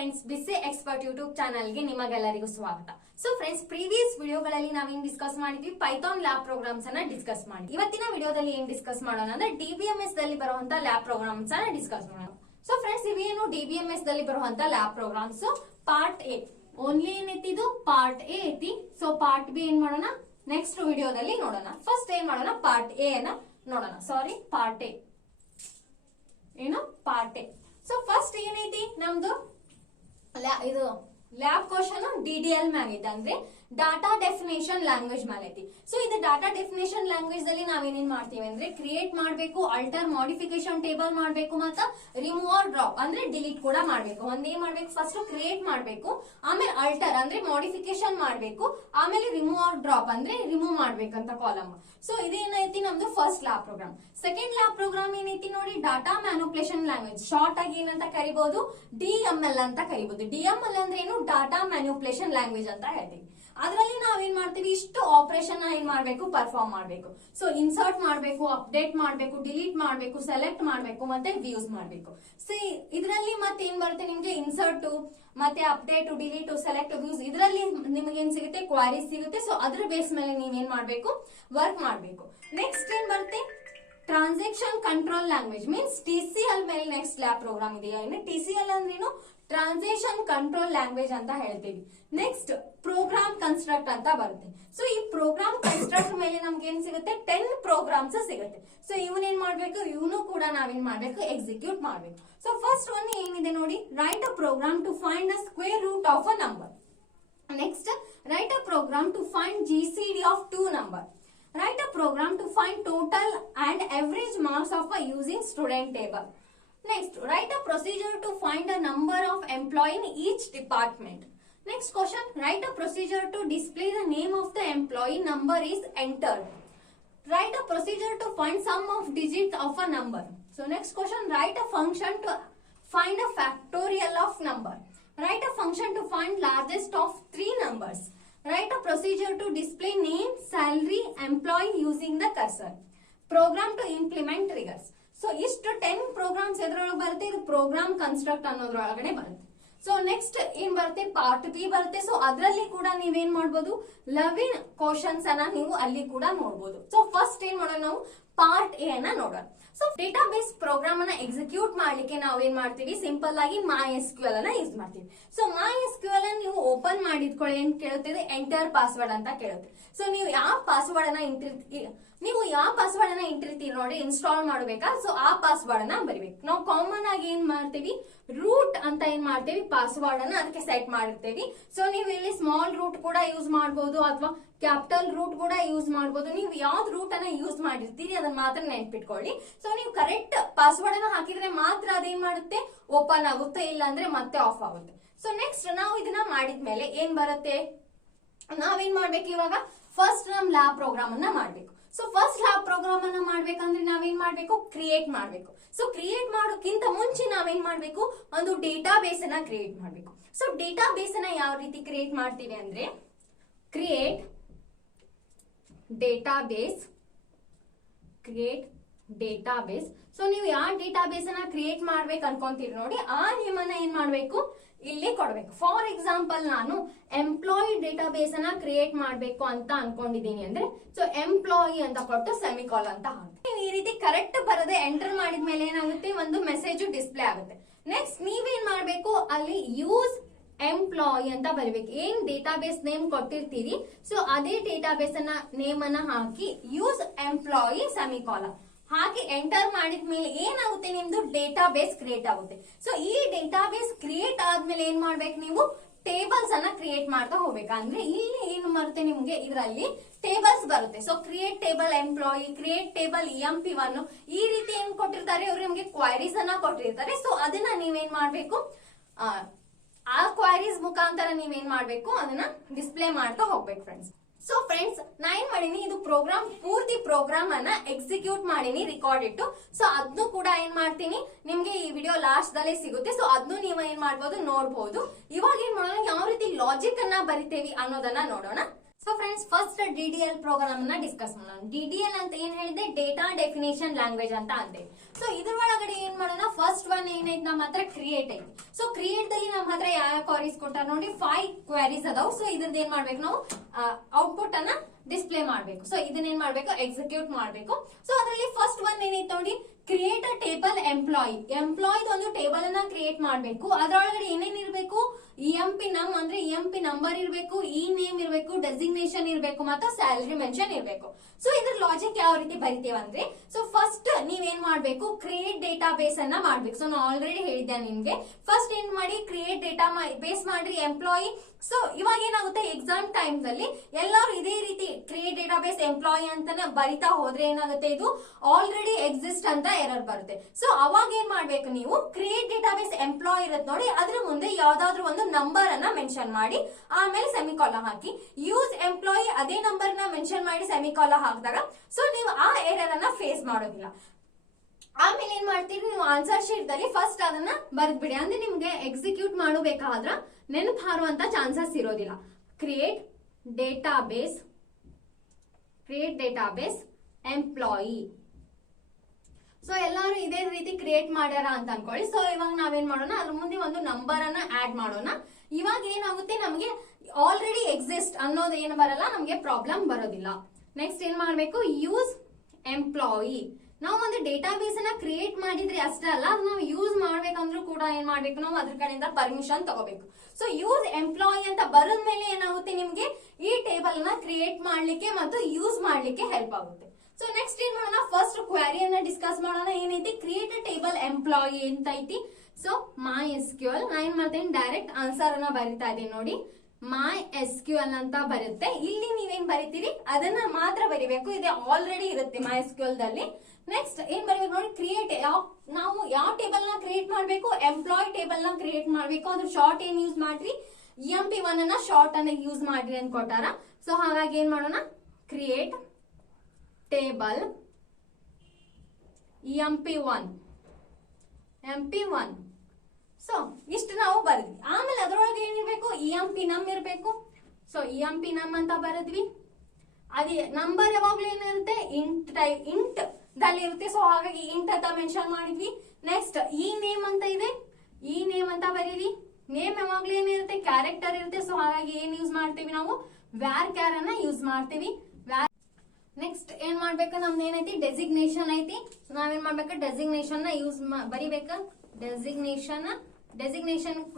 Friends, ಬಿಸಿ expert YouTube ಚಾನಲ್ಗೆ ನಿಮಗೆಲ್ಲರಿಗೂ ಸ್ವಾಗತ. ಸೊ ಫ್ರೆಂಡ್ಸ್, ಪ್ರೀವಿಯಸ್ ವಿಡಿಯೋಗಳಲ್ಲಿ ನಾವೇನ್ ಡಿಸ್ಕಸ್ ಮಾಡಿದ್ವಿ, ಪೈಥಾನ್ ಲ್ಯಾಬ್ ಪ್ರೋಗ್ರಾಮ್ಸ್ ಅನ್ನ ಡಿಸ್ಕಸ್ ಮಾಡಿ. ಇವತ್ತಿನ ವಿಡಿಯೋದಲ್ಲಿ ಏನ್ ಡಿಸ್ಕಸ್ ಮಾಡೋಣ ಅಂದ್ರೆ DBMS ದಲ್ಲಿ ಬರುವಂತ ಲ್ಯಾಬ್ ಪ್ರೋಗ್ರಾಮ್ಸ್ ಅನ್ನ ಡಿಸ್ಕಸ್ ಮಾಡೋಣ. ಸೊ ಫ್ರೆಂಡ್ಸ್, ಇವೇನು DBMS ದಲ್ಲಿ ಬರುವಂತ lab programs part A only ಏನೈತಿ, ಇದು ಪಾರ್ಟ್ ಎ ಐತಿ. ಸೊ ಪಾರ್ಟ್ ಬಿ ಏನ್ ಮಾಡೋಣ ನೆಕ್ಸ್ಟ್ ವಿಡಿಯೋದಲ್ಲಿ ನೋಡೋಣ. ಫಸ್ಟ್ ಏನ್ ಮಾಡೋಣ, ಪಾರ್ಟ್ ಎ ಅನ್ನ ನೋಡೋಣ. ಸಾರಿ, ಪಾರ್ಟ್ ಎ ಏನು ಪಾರ್ಟ್ ಎ. ಸೊ ಫಸ್ಟ್ ಏನೈತಿ ನಮ್ದು ಇದು ಲ್ಯಾಬ್ ಕ್ವಶನ್ DDL ಮ್ಯಾಗೈತಿ, ಅಂದ್ರೆ ಡಾಟಾ ಡೆಫಿನೇಷನ್ ಲ್ಯಾಂಗ್ವೇಜ್ ಮ್ಯಾಲೈತಿ. ಸೊ ಇದು ಡಾಟಾ ಡೆಫಿನೇಷನ್ ಲ್ಯಾಂಗ್ವೇಜ್ ದಲ್ಲಿ ನಾವೇನೇನ್ ಮಾಡ್ತೀವಿ ಅಂದ್ರೆ ಕ್ರಿಯೇಟ್ ಮಾಡ್ಬೇಕು, ಅಲ್ಟರ್, ಮಾಡಿಫಿಕೇಶನ್ ಟೇಬಲ್ ಮಾಡ್ಬೇಕು, ಮತ್ತ ರಿಮೂವ್ ಆರ್ ಡ್ರಾಪ್ ಅಂದ್ರೆ ಡಿಲೀಟ್ ಕೂಡ ಮಾಡ್ಬೇಕು. ಒಂದೇನ್ ಮಾಡ್ಬೇಕು, ಫಸ್ಟ್ ಕ್ರಿಯೇಟ್ ಮಾಡ್ಬೇಕು, ಆಮೇಲೆ ಅಲ್ಟರ್ ಅಂದ್ರೆ ಮಾಡಿಫಿಕೇಶನ್ ಮಾಡ್ಬೇಕು, ಆಮೇಲೆ ರಿಮೂವ್ ಆರ್ ಡ್ರಾಪ್ ಅಂದ್ರೆ ರಿಮೂವ್ ಮಾಡ್ಬೇಕಂತ ಕಾಲಮ್. ಸೊ ಇದೇನೈತಿ ನಮ್ದು first lab program. Second lab program ಏನೈತಿ ನೋಡಿ, ಡಾಟಾ ಮ್ಯಾನಿಪ್ಯುಲೇಷನ್ ಲ್ಯಾಂಗ್ವೇಜ್, ಶಾರ್ಟ್ ಆಗಿ ಏನಂತ ಕರಿಬಹುದು, DML ಅಂತ ಕರಿಬಹುದು. DML ಅಂದ್ರೆ ಏನು, ಡಾಟಾ ಮ್ಯಾನಿಪ್ಯುಲೇಷನ್ ಲ್ಯಾಂಗ್ವೇಜ್ ಅಂತ ಹೇಳ್ತೀವಿ. ಅದರಲ್ಲಿ ನಾವೇನ್ ಮಾಡ್ತೀವಿ, ಇಷ್ಟು ಆಪರೇಷನ್ ಏನ್ ಮಾಡ್ಬೇಕು, ಪರ್ಫಾರ್ಮ್ ಮಾಡ್ಬೇಕು. ಸೊ ಇನ್ಸರ್ಟ್ ಮಾಡ್ಬೇಕು, ಅಪ್ಡೇಟ್ ಮಾಡ್ಬೇಕು, ಡಿಲೀಟ್ ಮಾಡ್ಬೇಕು, ಸೆಲೆಕ್ಟ್ ಮಾಡ್ಬೇಕು, ಮತ್ತೆ ವ್ಯೂಸ್ ಮಾಡ್ಬೇಕು. ಸೊ ಇದರಲ್ಲಿ ಮತ್ತೆ ಏನ್ ಬರುತ್ತೆ ನಿಮ್ಗೆ, ಇನ್ಸರ್ಟ್ ಮತ್ತೆ ಅಪ್ಡೇಟ್, ಡಿಲೀಟ್, ಸೆಲೆಕ್ಟ್, ವ್ಯೂಸ್, ಇದರಲ್ಲಿ ನಿಮ್ಗೆ ಏನ್ ಸಿಗುತ್ತೆ, ಕ್ವಾರೀಸ್ ಸಿಗುತ್ತೆ. ಸೊ ಅದ್ರ ಬೇಸ್ ಮೇಲೆ ನೀವೇನ್ ಮಾಡ್ಬೇಕು, ವರ್ಕ್ ಮಾಡ್ಬೇಕು. ನೆಕ್ಸ್ಟ್ ಏನ್ ಬರುತ್ತೆ, transaction control language means TCL ಮೇಲೆ ನೆಕ್ಸ್ಟ್ ಲ್ಯಾಬ್ ಪ್ರೋಗ್ರಾಮ್ ಇದೆಯಾ. TCL ಅಂದ್ರೇನು, ಟ್ರಾನ್ಸಾಕ್ಷನ್ ಕಂಟ್ರೋಲ್ ಲ್ಯಾಂಗ್ವೇಜ್ ಅಂತ ಹೇಳ್ತೀವಿ. ನೆಕ್ಸ್ಟ್ ಪ್ರೋಗ್ರಾಮ್ ಕನ್ಸ್ಟ್ರಕ್ಟ್ ಅಂತ ಬರುತ್ತೆ. ಸೊ ಈ ಪ್ರೋಗ್ರಾಮ್ ಕನ್ಸ್ಟ್ರಕ್ಟ್ ಮೇಲೆ ನಮ್ಗೆ ಏನ್ ಸಿಗುತ್ತೆ, 10 ಪ್ರೋಗ್ರಾಮ್ಸ್ ಸಿಗುತ್ತೆ. ಸೊ ಇವನೇನ್ ಮಾಡ್ಬೇಕು, ಇವನು ಕೂಡ ನಾವೇನ್ ಮಾಡ್ಬೇಕು, ಎಕ್ಸಿಕ್ಯೂಟ್ ಮಾಡ್ಬೇಕು. ಸೊ ಫಸ್ಟ್ ಒನ್ ಏನಿದೆ ನೋಡಿ, write a program to find a square root of a number. Next write a program to find GCD of 2 number. Write a program to find total and average marks of a using student table. Next, write a procedure to find a number of employee in each department. Next question, write a procedure to display the name of the employee number is entered. Write a procedure to find sum of digits of a number. So next question, write a function to find a factorial of number. Write a function to find largest of 3 numbers. Write a procedure to display name, salary, employee using the cursor. Program to implement triggers. So ಇಷ್ಟು 10 programmes ಎದ್ರೊಳಗೆ ಬರುತ್ತೆ, ಇದು program construct ಅನ್ನೋದ್ರೊಳಗಡೆ ಬರುತ್ತೆ. So next ಏನ್ ಬರುತ್ತೆ, part B ಬರುತ್ತೆ. So ಅದರಲ್ಲಿ ಕೂಡ ನೀವೇನ್ ಮಾಡ್ಬೋದು, 11 ಕ್ವಶನ್ಸ್ ಅನ್ನ ನೀವು ಅಲ್ಲಿ ಕೂಡ ನೋಡ್ಬೋದು. ಸೊ ಫಸ್ಟ್ ಏನ್ ಮಾಡೋಣ, ನಾವು ಪಾರ್ಟ್ ಎ ಅನ್ನ ನೋಡೋಣ. ಸೊ ಡೇಟಾಬೇಸ್ ಪ್ರೋಗ್ರಾಮ್ ಅನ್ನ ಎಕ್ಸಿಕ್ಯೂಟ್ ಮಾಡ್ಲಿಕ್ಕೆ ನಾವು ಏನ್ ಮಾಡ್ತೀವಿ, ಸಿಂಪಲ್ ಆಗಿ MySQL ಅನ್ನ ಯೂಸ್ ಮಾಡ್ತೀವಿ. ಸೊ MySQL ಅನ್ನ ನೀವು ಓಪನ್ ಮಾಡಿದ್ಕೊಳ್ಳಿ, ಏನ್ ಕೇಳುತ್ತಿದೆ, ಎಂಟರ್ ಪಾಸ್ವರ್ಡ್ ಅಂತ ಕೇಳುತ್ತೆ. ಸೊ ನೀವು ಯಾವ ಪಾಸ್ವರ್ಡ್ ಅನ್ನ ಇಂಟಿರ್ತೀರಿ ನೋಡಿ, ಇನ್ಸ್ಟಾಲ್ ಮಾಡ್ಬೇಕಾ, ಸೊ ಆ ಪಾಸ್ವರ್ಡ್ ಅನ್ನ ಬರಿಬೇಕು. ನಾವು ಕಾಮನ್ ಆಗಿ ಏನ್ ಮಾಡ್ತೀವಿ, ರೂಟ್ ಅಂತ ಏನ್ ಮಾಡ್ತೀವಿ, ಪಾಸ್ವರ್ಡ್ ಅನ್ನ ಅದಕ್ಕೆ ಸೆಟ್ ಮಾಡಿರ್ತೀವಿ. ಸೊ ನೀವು ಇಲ್ಲಿ ಸ್ಮಾಲ್ ರೂಟ್ ಕೂಡ ಯೂಸ್ ಮಾಡಬಹುದು, ಅಥವಾ ಕ್ಯಾಪಿಟಲ್ ರೂಟ್ ಕೂಡ ಯೂಸ್ ಮಾಡಬಹುದು. ನೀವು ಯಾವ್ದು ರೂಟ್ ಅನ್ನ ಯೂಸ್ ಮಾಡಿರ್ತೀರಿ ಅದನ್ನ ಮಾತ್ರ ನೆನ್ಪಿಟ್ಕೊಳ್ಳಿ. ಸೊ ನೀವು ಕರೆಕ್ಟ್ ಪಾಸ್ವರ್ಡ್ ಅನ್ನ ಹಾಕಿದ್ರೆ ಮಾತ್ರ ಅದೇನ್ ಮಾಡುತ್ತೆ, ಓಪನ್ ಆಗುತ್ತೆ, ಇಲ್ಲ ಅಂದ್ರೆ ಮತ್ತೆ ಆಫ್ ಆಗುತ್ತೆ. ಸೊ ನೆಕ್ಸ್ಟ್ ನಾವು ಇದನ್ನ ಮಾಡಿದ್ಮೇಲೆ ಏನ್ ಬರುತ್ತೆ, ನಾವೇನ್ ಮಾಡ್ಬೇಕು, ಇವಾಗ ಫಸ್ಟ್ ನಮ್ ಲ್ಯಾಬ್ ಪ್ರೋಗ್ರಾಮ್ ಅನ್ನ ಮಾಡ್ಬೇಕು. ಸೊ ಫಸ್ಟ್ ಲ್ಯಾಬ್ ಪ್ರೋಗ್ರಾಮ್ ಅನ್ನ ಮಾಡ್ಬೇಕಂದ್ರೆ ನಾವೇನ್ ಮಾಡ್ಬೇಕು, ಕ್ರಿಯೇಟ್ ಮಾಡ್ಬೇಕು. ಸೊ ಕ್ರಿಯೇಟ್ ಮಾಡೋಕ್ಕಿಂತ ಮುಂಚೆ ನಾವೇನ್ ಮಾಡ್ಬೇಕು, ಒಂದು ಡೇಟಾ ಬೇಸ್ ಅನ್ನ ಕ್ರಿಯೇಟ್ ಮಾಡ್ಬೇಕು. ಸೊ ಡೇಟಾ ಬೇಸ್ ಅನ್ನ ಯಾವ ರೀತಿ ಕ್ರಿಯೇಟ್ ಮಾಡ್ತೀವಿ ಅಂದ್ರೆ, ಕ್ರಿಯೇಟ್ ಡೇಟಾಬೇಸ್. ಸೊ ನೀವು ಯಾವ ಡೇಟಾಬೇಸ್ ಅನ್ನ ಕ್ರಿಯೇಟ್ ಮಾಡ್ಬೇಕು ಅನ್ಕೊಂತೀರಿ ನೋಡಿ, ಆ ನೇಮನ್ನ ಏನ್ ಮಾಡ್ಬೇಕು, ಇಲ್ಲಿ ಕೊಡ್ಬೇಕು. ಫಾರ್ ಎಕ್ಸಾಂಪಲ್, ನಾನು ಎಂಪ್ಲಾಯಿ ಡೇಟಾಬೇಸ್ ಅನ್ನ ಕ್ರಿಯೇಟ್ ಮಾಡ್ಬೇಕು ಅಂತ ಅನ್ಕೊಂಡಿದೀನಿ ಅಂದ್ರೆ, ಸೊ ಎಂಪ್ಲಾಯಿ ಅಂತ ಕೊಟ್ಟು ಸೆಮಿಕಾಲ್ ಅಂತ ಹಾಕಿ ಈ ರೀತಿ ಕರೆಕ್ಟ್ ಬರದೆ ಎಂಟರ್ ಮಾಡಿದ್ಮೇಲೆ ಏನಾಗುತ್ತೆ, ಒಂದು ಮೆಸೇಜ್ ಡಿಸ್ಪ್ಲೇ ಆಗುತ್ತೆ. ನೆಕ್ಸ್ಟ್ ನೀವೇನ್ ಮಾಡ್ಬೇಕು, ಅಲ್ಲಿ ಯೂಸ್ ಎಂಪ್ಲಾಯಿ ಅಂತ ಬರಬೇಕು. ಏನ್ ಡೇಟಾಬೇಸ್ ನೇಮ್ ಕೊಟ್ಟಿರ್ತೀರಿ, ಸೊ ಅದೇ ಡೇಟಾಬೇಸ್ ಅನ್ನ ನೇಮ್ ಅನ್ನ ಹಾಕಿ ಯೂಸ್ ಎಂಪ್ಲಾಯಿ ಸೆಮಿಕಾಲನ್ ಹಾಕಿ ಎಂಟರ್ ಮಾಡಿದ್ಮೇಲೆ ಏನಾಗುತ್ತೆ, ನಿಮ್ದು ಡೇಟಾಬೇಸ್ ಕ್ರಿಯೇಟ್ ಆಗುತ್ತೆ. ಸೊ ಈ ಡೇಟಾಬೇಸ್ ಕ್ರಿಯೇಟ್ ಆದ್ಮೇಲೆ ಏನ್ ಮಾಡ್ಬೇಕು, ನೀವು ಟೇಬಲ್ಸ್ ಅನ್ನ ಕ್ರಿಯೇಟ್ ಮಾಡ್ತಾ ಹೋಗ್ಬೇಕು. ಅಂದ್ರೆ ಇಲ್ಲಿ ಏನು ಬರುತ್ತೆ ನಿಮ್ಗೆ, ಇದರಲ್ಲಿ ಟೇಬಲ್ಸ್ ಬರುತ್ತೆ. So create table employee, create table EMP1, ಈ ರೀತಿ ಏನ್ ಕೊಟ್ಟಿರ್ತಾರೆ, ಅವ್ರು ನಿಮ್ಗೆ ಕ್ವೈರೀಸ್ ಅನ್ನ ಕೊಟ್ಟಿರ್ತಾರೆ. ಸೊ ಅದನ್ನ ನೀವೇನ್ ಮಾಡ್ಬೇಕು, ಆ ಕ್ವೈರೀಸ್ ಮುಖಾಂತರ ನೀವೇನ್ ಮಾಡ್ಬೇಕು, ಅದನ್ನ ಡಿಸ್ಪ್ಲೇ ಮಾಡ್ತಾ ಹೋಗ್ಬೇಕು ಫ್ರೆಂಡ್ಸ್. ಸೊ ಫ್ರೆಂಡ್ಸ್, ನಾ ಏನ್ ಮಾಡೀನಿ, ಇದು ಪ್ರೋಗ್ರಾಮ್ ಪೂರ್ತಿ ಪ್ರೋಗ್ರಾಮ್ ಅನ್ನ ಎಕ್ಸಿಕ್ಯೂಟ್ ಮಾಡೀನಿ, ರೆಕಾರ್ಡ್ ಇಟ್ಟು. ಸೊ ಅದನ್ನು ಕೂಡ ಏನ್ ಮಾಡ್ತೀನಿ, ನಿಮ್ಗೆ ಈ ವಿಡಿಯೋ ಲಾಸ್ಟ್ ದಲ್ಲೇ ಸಿಗುತ್ತೆ. ಸೊ ಅದನ್ನು ನೀವು ಏನ್ ಮಾಡ್ಬೋದು, ನೋಡ್ಬೋದು. ಇವಾಗ ಏನ್ ಮಾಡೋಣ, ಯಾವ ರೀತಿ ಲಾಜಿಕ್ ಅನ್ನ ಬರಿತೇವಿ ಅನ್ನೋದನ್ನ ನೋಡೋಣ. So friends, first DDL program ಅನ್ನ ಡಿಸ್ಕಸ್ ಮಾಡೋಣ. DDL ಅಂತ ಏನ್ ಹೇಳಿದೆ, ಡೇಟಾ ಡೆಫಿನೇಷನ್ ಲ್ಯಾಂಗ್ವೇಜ್ ಅಂತ ಅಂತೇಳಿ. ಸೊ ಇದ್ರೊಳಗಡೆ ಏನ್ ಮಾಡೋಣ, ಫಸ್ಟ್ ಒನ್ ಏನೈತೆ ನಮ್ಮ ಹತ್ರ, ಕ್ರಿಯೇಟ್ ಐತಿ. ಸೊ ಕ್ರಿಯೇಟ್ ದಲ್ಲಿ ನಮ್ಮ ಹತ್ರ ಯಾವ ಕ್ವಾರೀಸ್ ಕೊಟ್ಟಾರ ನೋಡಿ 5 ಕ್ವಾರೀಸ್ ಅದಾವ. ಸೊ ಇದ್ರದ್ದು ಏನ್ ಮಾಡ್ಬೇಕು ನಾವು ಔಟ್ಪುಟ್ ಅನ್ನ ಡಿಸ್ಪ್ಲೇ ಮಾಡ್ಬೇಕು. ಸೊ ಇದನ್ನ ಏನ್ ಮಾಡ್ಬೇಕು ಎಕ್ಸಿಕ್ಯೂಟ್ ಮಾಡ್ಬೇಕು. ಸೊ ಅದರಲ್ಲಿ ಫಸ್ಟ್ ಒನ್ ಏನೈತೆ ನೋಡಿ ಕ್ರಿಯೇಟ್ ಅ ಟೇಬಲ್ ಎಂಪ್ಲಾಯ್ ಒಂದು ಟೇಬಲ್ ಅನ್ನ ಕ್ರಿಯೇಟ್ ಮಾಡ್ಬೇಕು. ಅದ್ರೊಳಗಡೆ ಏನೇನ್ ಇರ್ಬೇಕು EMP ನಮ್ ಅಂದ್ರೆ EMP ನಂಬರ್ ಇರ್ಬೇಕು, ಈ ನೇಮ್ ಇರ್ಬೇಕು, ಡೆಸಿಗ್ನೇಷನ್ ಇರ್ಬೇಕು ಮತ್ತು ಸ್ಯಾಲರಿ ಮೆನ್ಷನ್ ಇರ್ಬೇಕು. ಸೊ ಇದ್ರ ಲಾಜಿಕ್ ಯಾವ ರೀತಿ ಬರಿತೀವಿ ಅಂದ್ರೆ ಸೊ ಫಸ್ಟ್ ನೀವೇನ್ ಮಾಡ್ಬೇಕು ಕ್ರಿಯೇಟ್ ಡೇಟಾ ಬೇಸ್ ಅನ್ನ ಮಾಡ್ಬೇಕು. ಸೊ ನಾನು ಆಲ್ರೆಡಿ ಹೇಳಿದ್ದೆ ನಿಮ್ಗೆ ಫಸ್ಟ್ ಏನ್ ಮಾಡಿ ಕ್ರಿಯೇಟ್ ಡೇಟಾ ಬೇಸ್ ಮಾಡ್ರಿ ಎಂಪ್ಲಾಯಿ. ಸೊ ಇವಾಗ ಏನಾಗುತ್ತೆ ಎಕ್ಸಾಮ್ ಟೈಮ್ಸ್ ಅಲ್ಲಿ ಎಲ್ಲರೂ ಇದೇ ರೀತಿ ಕ್ರಿಯೇಟ್ ಡೇಟಾ ಬೇಸ್ ಎಂಪ್ಲಾಯಿ ಅಂತಾನೆ ಬರಿತಾ ಹೋದ್ರೆ ಏನಾಗುತ್ತೆ ಇದು ಆಲ್ರೆಡಿ ಎಕ್ಸಿಸ್ಟ್ ಅಂತ ಎರರ್ ಬರುತ್ತೆ. ಸೊ ಅವಾಗ ಏನ್ ಮಾಡ್ಬೇಕು ನೀವು ಕ್ರಿಯೇಟ್ ಡೇಟಾ ಬೇಸ್ ಎಂಪ್ಲಾಯಿ ಇರತ್ತೆ ನೋಡಿ ಅದ್ರ ಮುಂದೆ ಯಾವ್ದಾದ್ರು ಒಂದು ನಂಬರ್ ಅನ್ನ ಮೆನ್ಷನ್ ಮಾಡಿ ಆಮೇಲೆ ಸೆಮಿಕಾಲನ್ ಹಾಕಿ ಯೂಸ್ ಎಂಪ್ಲಾಯಿ ಅದೇ ನಂಬರ್ ನ ಮೆನ್ಷನ್ ಮಾಡಿ ಸೆಮಿಕಾಲನ್ ಹಾಕಿದಾಗ ಸೊ ನೀವು ಆ ಎರರ್ ಅನ್ನ ಫೇಸ್ ಮಾಡೋದಿಲ್ಲ. ಆಮೇಲೆ ಏನ್ ಮಾಡ್ತೀರಿ ನೀವು ಆನ್ಸರ್ ಶೀಟ್ ದಲ್ಲಿ ಫಸ್ಟ್ ಅದನ್ನ ಬರ್ದ್ಬಿಡಿ ಅಂದ್ರೆ ನಿಮ್ಗೆ ಎಕ್ಸಿಕ್ಯೂಟ್ ಮಾಡಬೇಕಾದ್ರ ನೆನಪು ಹಾರುವಂತ ಚಾನ್ಸಸ್ ಇರೋದಿಲ್ಲ. Create database employee. ಸೊ ಎಲ್ಲಾರು ಇದೇ ರೀತಿ ಕ್ರಿಯೇಟ್ ಮಾಡ್ಯಾರ ಅಂತ ಅನ್ಕೊಳ್ಳಿ. ಸೊ ಇವಾಗ ನಾವೇನ್ ಮಾಡೋಣ ಅದ್ರ ಮುಂದೆ ಒಂದು ನಂಬರ್ ಅನ್ನ ಆಡ್ ಮಾಡೋಣ. ಇವಾಗ ಏನಾಗುತ್ತೆ ನಮ್ಗೆ ಆಲ್ರೆಡಿ ಎಕ್ಸಿಸ್ಟ್ ಅನ್ನೋದು ಏನು ಬರಲ್ಲ, ನಮ್ಗೆ ಪ್ರಾಬ್ಲಮ್ ಬರೋದಿಲ್ಲ. ನೆಕ್ಸ್ಟ್ ಏನ್ ಮಾಡ್ಬೇಕು ಯೂಸ್ ಎಂಪ್ಲಾಯಿ. ನಾವು ಒಂದು ಡೇಟಾ ಬೇಸ್ ಅನ್ನ ಕ್ರಿಯೇಟ್ ಮಾಡಿದ್ರೆ ಅಷ್ಟೇ ಅಲ್ಲ ಅದು ನಾವು ಯೂಸ್ ಮಾಡ್ಬೇಕಂದ್ರೂ ಕೂಡ ಏನ್ ಮಾಡ್ಬೇಕು ನಾವು ಅದ್ರ ಕಡೆಯಿಂದ ಪರ್ಮಿಷನ್ ತಗೋಬೇಕು. ಸೊ ಯೂಸ್ ಎಂಪ್ಲಾಯಿ ಅಂತ ಬರದ ಮೇಲೆ ಏನಾಗುತ್ತೆ ನಿಮ್ಗೆ ಈ ಟೇಬಲ್ ನ ಕ್ರಿಯೇಟ್ ಮಾಡ್ಲಿಕ್ಕೆ ಮತ್ತು ಯೂಸ್ ಮಾಡ್ಲಿಕ್ಕೆ ಹೆಲ್ಪ್ ಆಗುತ್ತೆ. ಸೊ ನೆಕ್ಸ್ಟ್ ಏನ್ ಮಾಡೋಣ ಫಸ್ಟ್ ಕ್ವಾರಿಯನ್ನ ಡಿಸ್ಕಸ್ ಮಾಡೋಣ. ಏನೈತಿ ಕ್ರಿಯೇಟ್ ಅ ಟೇಬಲ್ ಎಂಪ್ಲಾಯಿ ಅಂತ ಐತಿ. ಸೊ MySQL ನಾ ಏನ್ ಮಾಡ್ತೇನೆ ಡೈರೆಕ್ಟ್ ಆನ್ಸರ್ ಅನ್ನ ಬರಿತಾ ಇದ್ದೀನಿ ನೋಡಿ MySQL ಅಂತ ಬರುತ್ತೆ. ಇಲ್ಲಿ ನೀವೇನ್ ಬರಿತೀರಿ ಅದನ್ನ ಮಾತ್ರ ಬರಿಬೇಕು, ಇದು ಆಲ್ರೆಡಿ ಇರುತ್ತೆ MySQL ದಲ್ಲಿ. ನೆಕ್ಸ್ಟ್ ಏನ್ ಬರಬೇಕು ನೋಡಿ ಕ್ರಿಯೇಟ್ ನಾವು ಯಾವ ಟೇಬಲ್ ನ ಕ್ರಿಯೇಟ್ ಮಾಡ್ಬೇಕು ಎಂಪ್ಲಾಯ್ ಟೇಬಲ್ ನ ಕ್ರಿಯೇಟ್ ಮಾಡ್ಬೇಕು. ಅದ್ರ ಶಾರ್ಟ್ ಏನ್ ಯೂಸ್ ಮಾಡ್ರಿ EMP1 ಅನ್ನ ಶಾರ್ಟ್ ಅನ್ನ ಯೂಸ್ ಮಾಡ್ರಿ ಅಂತ ಕೊಟ್ಟಾರ. ಸೊ ಹಾಗಾಗಿ ಏನ್ ಮಾಡೋಣ ಕ್ರಿಯೇಟ್ ಟೇಬಲ್ MP1. ಸೊ ಇಷ್ಟು ನಾವು ಬರೆದ್ವಿ. ಆಮೇಲೆ ಅದ್ರೊಳಗೆ ಏನಿರ್ಬೇಕು EMP ನಮ್ ಇರ್ಬೇಕು. ಸೊ EMP ನಮ್ ಅಂತ ಬರೆದ್ವಿ. ಅದೇ ನಂಬರ್ ಯಾವಾಗ್ಲೂ ಏನಿರುತ್ತೆ ಇಂಟ್ ದಲ್ಲಿ ಇರುತ್ತೆ. ಸೊ ಹಾಗಾಗಿ ಇಂಟ್ ಅಂತ ಮೆನ್ಷನ್ ಮಾಡಿದ್ವಿ. ನೆಕ್ಸ್ಟ್ ಈ ನೇಮ್ ಅಂತ ಇದೆ, ಈ ನೇಮ್ ಅಂತ ಬರೀರಿ. ನೇಮ್ ಯಾವಾಗ್ಲೂ ಏನಿರುತ್ತೆ ಕ್ಯಾರೆಕ್ಟರ್ ಇರುತ್ತೆ. ಸೊ ಹಾಗಾಗಿ ಏನ್ ಯೂಸ್ ಮಾಡ್ತೀವಿ ನಾವು var ಅನ್ನ ಯೂಸ್ ಮಾಡ್ತೀವಿ. ನೆಕ್ಸ್ಟ್ ಏನ್ ಮಾಡ್ಬೇಕು ನಮ್ದು ಏನೈತಿ ಡೆಸಿಗ್ನೇಷನ್ ಐತಿ. ನಾವೇನ್ ಮಾಡ್ಬೇಕು ಡೆಸಿಗ್ನೇಷನ್ ನ ಯೂಸ್ ಬರಿಬೇಕು. ಡೆಸಿಗ್ನೇಷನ್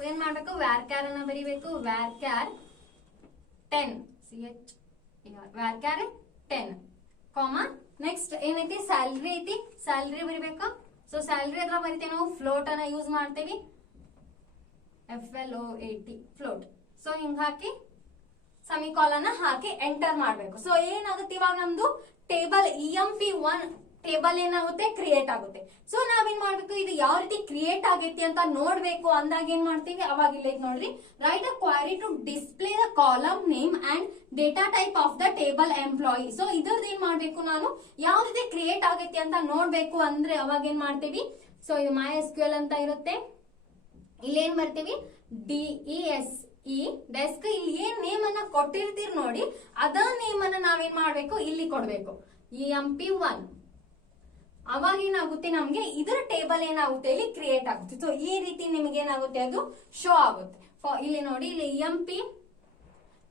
ಏನ್ ಮಾಡ್ಬೇಕು var ಅನ್ನ ಬರಿಬೇಕು. var 10 ಕಾಮ. ನೆಕ್ಸ್ಟ್ ಏನೈತಿ ಸ್ಯಾಲ್ರಿ ಐತಿ, ಸ್ಯಾಲ್ರಿ ಬರಿಬೇಕು. ಸೊ ಸ್ಯಾಲ್ರಿ ಅದ್ರ ಬರಿತೇವೆ ನಾವು ಫ್ಲೋಟ್ ಅನ್ನ ಯೂಸ್ ಮಾಡ್ತೇವಿ FLOAT ಫ್ಲೋಟ್. ಸೊ ಹಿಂಗ್ ಹಾಕಿ ಸೆಮಿಕಾಲನ್ ಹಾಕಿ ಎಂಟರ್ ಮಾಡ್ಬೇಕು. ಸೊ ಏನಾಗುತ್ತೆ ಇವಾಗ ನಮ್ದು ಟೇಬಲ್ EMP1 ಟೇಬಲ್ ಏನಾಗುತ್ತೆ ಕ್ರಿಯೇಟ್ ಆಗುತ್ತೆ. ಸೊ ನಾವೇನ್ ಮಾಡ್ಬೇಕು ಇದು ಯಾವ ರೀತಿ ಕ್ರಿಯೇಟ್ ಆಗೈತಿ ಅಂತ ನೋಡ್ಬೇಕು ಅಂದಾಗ ಏನ್ ಮಾಡ್ತೀವಿ ಅವಾಗ ಇಲ್ಲಿ ನೋಡ್ರಿ write a query to display the column name and data type of the table employee. So ಇದ್ರದ್ದು ಏನ್ ಮಾಡ್ಬೇಕು ನಾನು ಯಾವ ರೀತಿ ಕ್ರಿಯೇಟ್ ಆಗೈತಿ ಅಂತ ನೋಡ್ಬೇಕು ಅಂದ್ರೆ ಅವಾಗ ಏನ್ ಮಾಡ್ತೀವಿ ಸೊ ಇದು MySQL ಅಂತ ಇರುತ್ತೆ. ಇಲ್ಲಿ ಏನ್ ಬರ್ತೀವಿ DESE ಡೆಸ್ಕ್. ಇಲ್ಲಿ ಏನ್ ನೇಮ್ ಅನ್ನ ಕೊಟ್ಟಿರ್ತೀರಿ ನೋಡಿ ಅದ ನೇಮ್ ಅನ್ನ ನಾವೇನ್ ಮಾಡ್ಬೇಕು ಇಲ್ಲಿ ಕೊಡ್ಬೇಕು EMP1. ಅವಾಗ ಏನಾಗುತ್ತೆ ನಮ್ಗೆ ಇದರ ಟೇಬಲ್ ಏನಾಗುತ್ತೆ ಇಲ್ಲಿ ಕ್ರಿಯೇಟ್ ಆಗುತ್ತೆ. ಸೊ ಈ ರೀತಿ ನಿಮ್ಗೆ ಏನಾಗುತ್ತೆ ಅದು ಶೋ ಆಗುತ್ತೆ. ಇಲ್ಲಿ ನೋಡಿ ಇಲ್ಲಿ EMP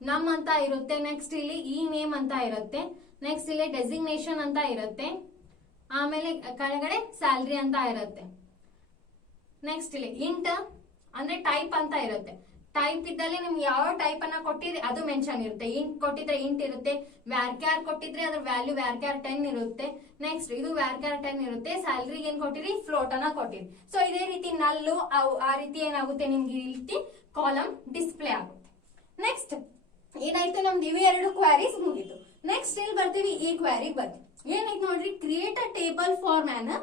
ನಮ್ ಅಂತ ಇರುತ್ತೆ. ನೆಕ್ಸ್ಟ್ ಇಲ್ಲಿ ಈ ನೇಮ್ ಅಂತ ಇರುತ್ತೆ. ನೆಕ್ಸ್ಟ್ ಇಲ್ಲಿ ಡೆಸಿಗ್ನೇಷನ್ ಅಂತ ಇರುತ್ತೆ. ಆಮೇಲೆ ಕೆಳಗಡೆ ಸ್ಯಾಲ್ರಿ ಅಂತ ಇರುತ್ತೆ. ನೆಕ್ಸ್ಟ್ ಇಲ್ಲಿ ಇಂಟ್ ಅಂದ್ರೆ ಟೈಪ್ ಅಂತ ಇರುತ್ತೆ. ಟೈಪ್ ಇದ್ದಲ್ಲಿ ನಿಮ್ಗೆ ಯಾವ ಟೈಪ್ ಅನ್ನ ಕೊಟ್ಟಿದ್ರೆ ಅದು ಮೆನ್ಷನ್ ಇರುತ್ತೆ. ಇಂಟ್ ಕೊಟ್ಟಿದ್ರೆ ಇಂಟ್ ಇರುತ್ತೆ, var ಕೊಟ್ಟಿದ್ರೆ ಅದ್ರ ವ್ಯಾಲ್ಯೂ var 10 ಇರುತ್ತೆ. ನೆಕ್ಸ್ಟ್ ಇದು var 10 ಇರುತ್ತೆ. ಸ್ಯಾಲ್ರಿಗೆ ಏನ್ ಕೊಟ್ಟಿರಿ ಫ್ಲೋಟ್ ಅನ್ನ ಕೊಟ್ಟಿರಿ. ಸೊ ಇದೇ ರೀತಿ ನಲ್ಲು ಆ ರೀತಿ ಏನಾಗುತ್ತೆ ನಿಮ್ಗೆ ಈ ರೀತಿ ಕಾಲಮ್ ಡಿಸ್ಪ್ಲೇ ಆಗುತ್ತೆ. ನೆಕ್ಸ್ಟ್ ಏನಾಯ್ತು ನಮ್ದು ಇವು 2 ಕ್ವಾರೀಸ್ ಮುಗಿತು. ನೆಕ್ಸ್ಟ್ ಇಲ್ಲಿ ಬರ್ತೀವಿ ಈ ಕ್ವಾರಿಗೆ ಬರ್ತೀವಿ. ಏನೈತೆ ನೋಡ್ರಿ create a table for man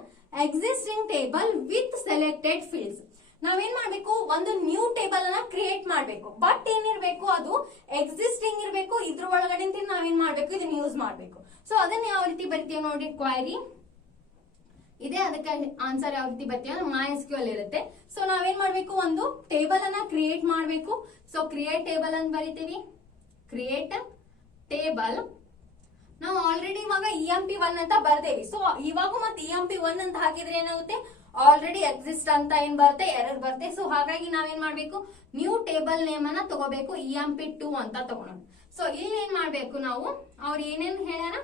existing table with selected fields. ನಾವೇನ್ ಮಾಡ್ಬೇಕು ಒಂದು ನ್ಯೂ ಟೇಬಲ್ ಅನ್ನ ಕ್ರಿಯೇಟ್ ಮಾಡ್ಬೇಕು. ಬಟ್ ಏನಿರ್ಬೇಕು ಅದು ಎಕ್ಸಿಸ್ಟಿಂಗ್ ಇರ್ಬೇಕು. ಇದ್ರ ಒಳಗಡೆ ನಾವೇನ್ ಮಾಡ್ಬೇಕು ಇದನ್ನ ಯೂಸ್ ಮಾಡ್ಬೇಕು. ಸೊ ಅದನ್ನ ಯಾವ ರೀತಿ ಬರ್ತೀವಿ ನೋಡಿ ಕ್ವಾರಿ ಇದೆ, ಅದಕ್ಕೆ ಆನ್ಸರ್ ಯಾವ ರೀತಿ ಬರ್ತೀವಿ MySQL ಇರುತ್ತೆ. ಸೊ ನಾವೇನ್ ಮಾಡ್ಬೇಕು ಒಂದು ಟೇಬಲ್ ಅನ್ನ ಕ್ರಿಯೇಟ್ ಮಾಡ್ಬೇಕು. ಸೊ ಕ್ರಿಯೇಟ್ ಟೇಬಲ್ ಅಂತ ಬರಿತೀವಿ. ಕ್ರಿಯೇಟ್ ಟೇಬಲ್ ನಾವು ಆಲ್ರೆಡಿ ಇವಾಗ EMP1 ಅಂತ ಬರ್ದೇವಿ. ಸೊ ಇವಾಗ ಮತ್ತೆ EMP1 ಅಂತ ಹಾಕಿದ್ರೆ ಏನಾಗುತ್ತೆ ಆಲ್ರೆಡಿ ಎಕ್ಸಿಸ್ಟ್ ಅಂತ ಏನ್ ಬರುತ್ತೆ ಎರರ್ ಬರುತ್ತೆ. ಸೊ ಹಾಗಾಗಿ ನಾವೇನ್ ಮಾಡ್ಬೇಕು ನ್ಯೂ ಟೇಬಲ್ ನೇಮ್ ಅನ್ನ ತಗೋಬೇಕು EMP2 ಅಂತ ತಗೊಳೋಣ. ಸೊ ಇಲ್ಲಿ ಏನ್ ಮಾಡ್ಬೇಕು ನಾವು ಅವ್ರು ಏನೇನ್ ಹೇಳ್ಯಾರ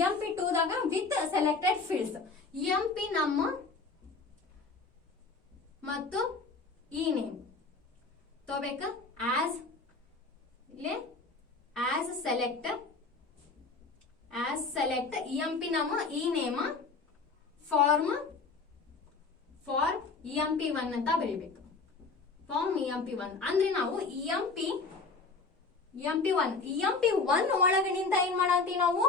EMP2 ದಾಗ ವಿತ್ ಸೆಲೆಕ್ಟೆಡ್ ಫೀಲ್ಡ್ಸ್ EMP ನಮ್ಮ ಮತ್ತು ಈ ನೇಮ್ ತಗೋಬೇಕ ಆಸ್ ಸೆಲೆಕ್ಟ್ EMP ನಮ್ಮ ಈ ನೇಮ್ ಫಾರ್ EMP1 ಅಂತ ಬರೀಬೇಕು. ಫಾರ್ಮ್ EMP1 ಅಂದ್ರೆ ನಾವು EMP1 ಒಳಗಡೆಯಿಂದ ಏನ್ ಮಾಡಂತೀವಿ ನಾವು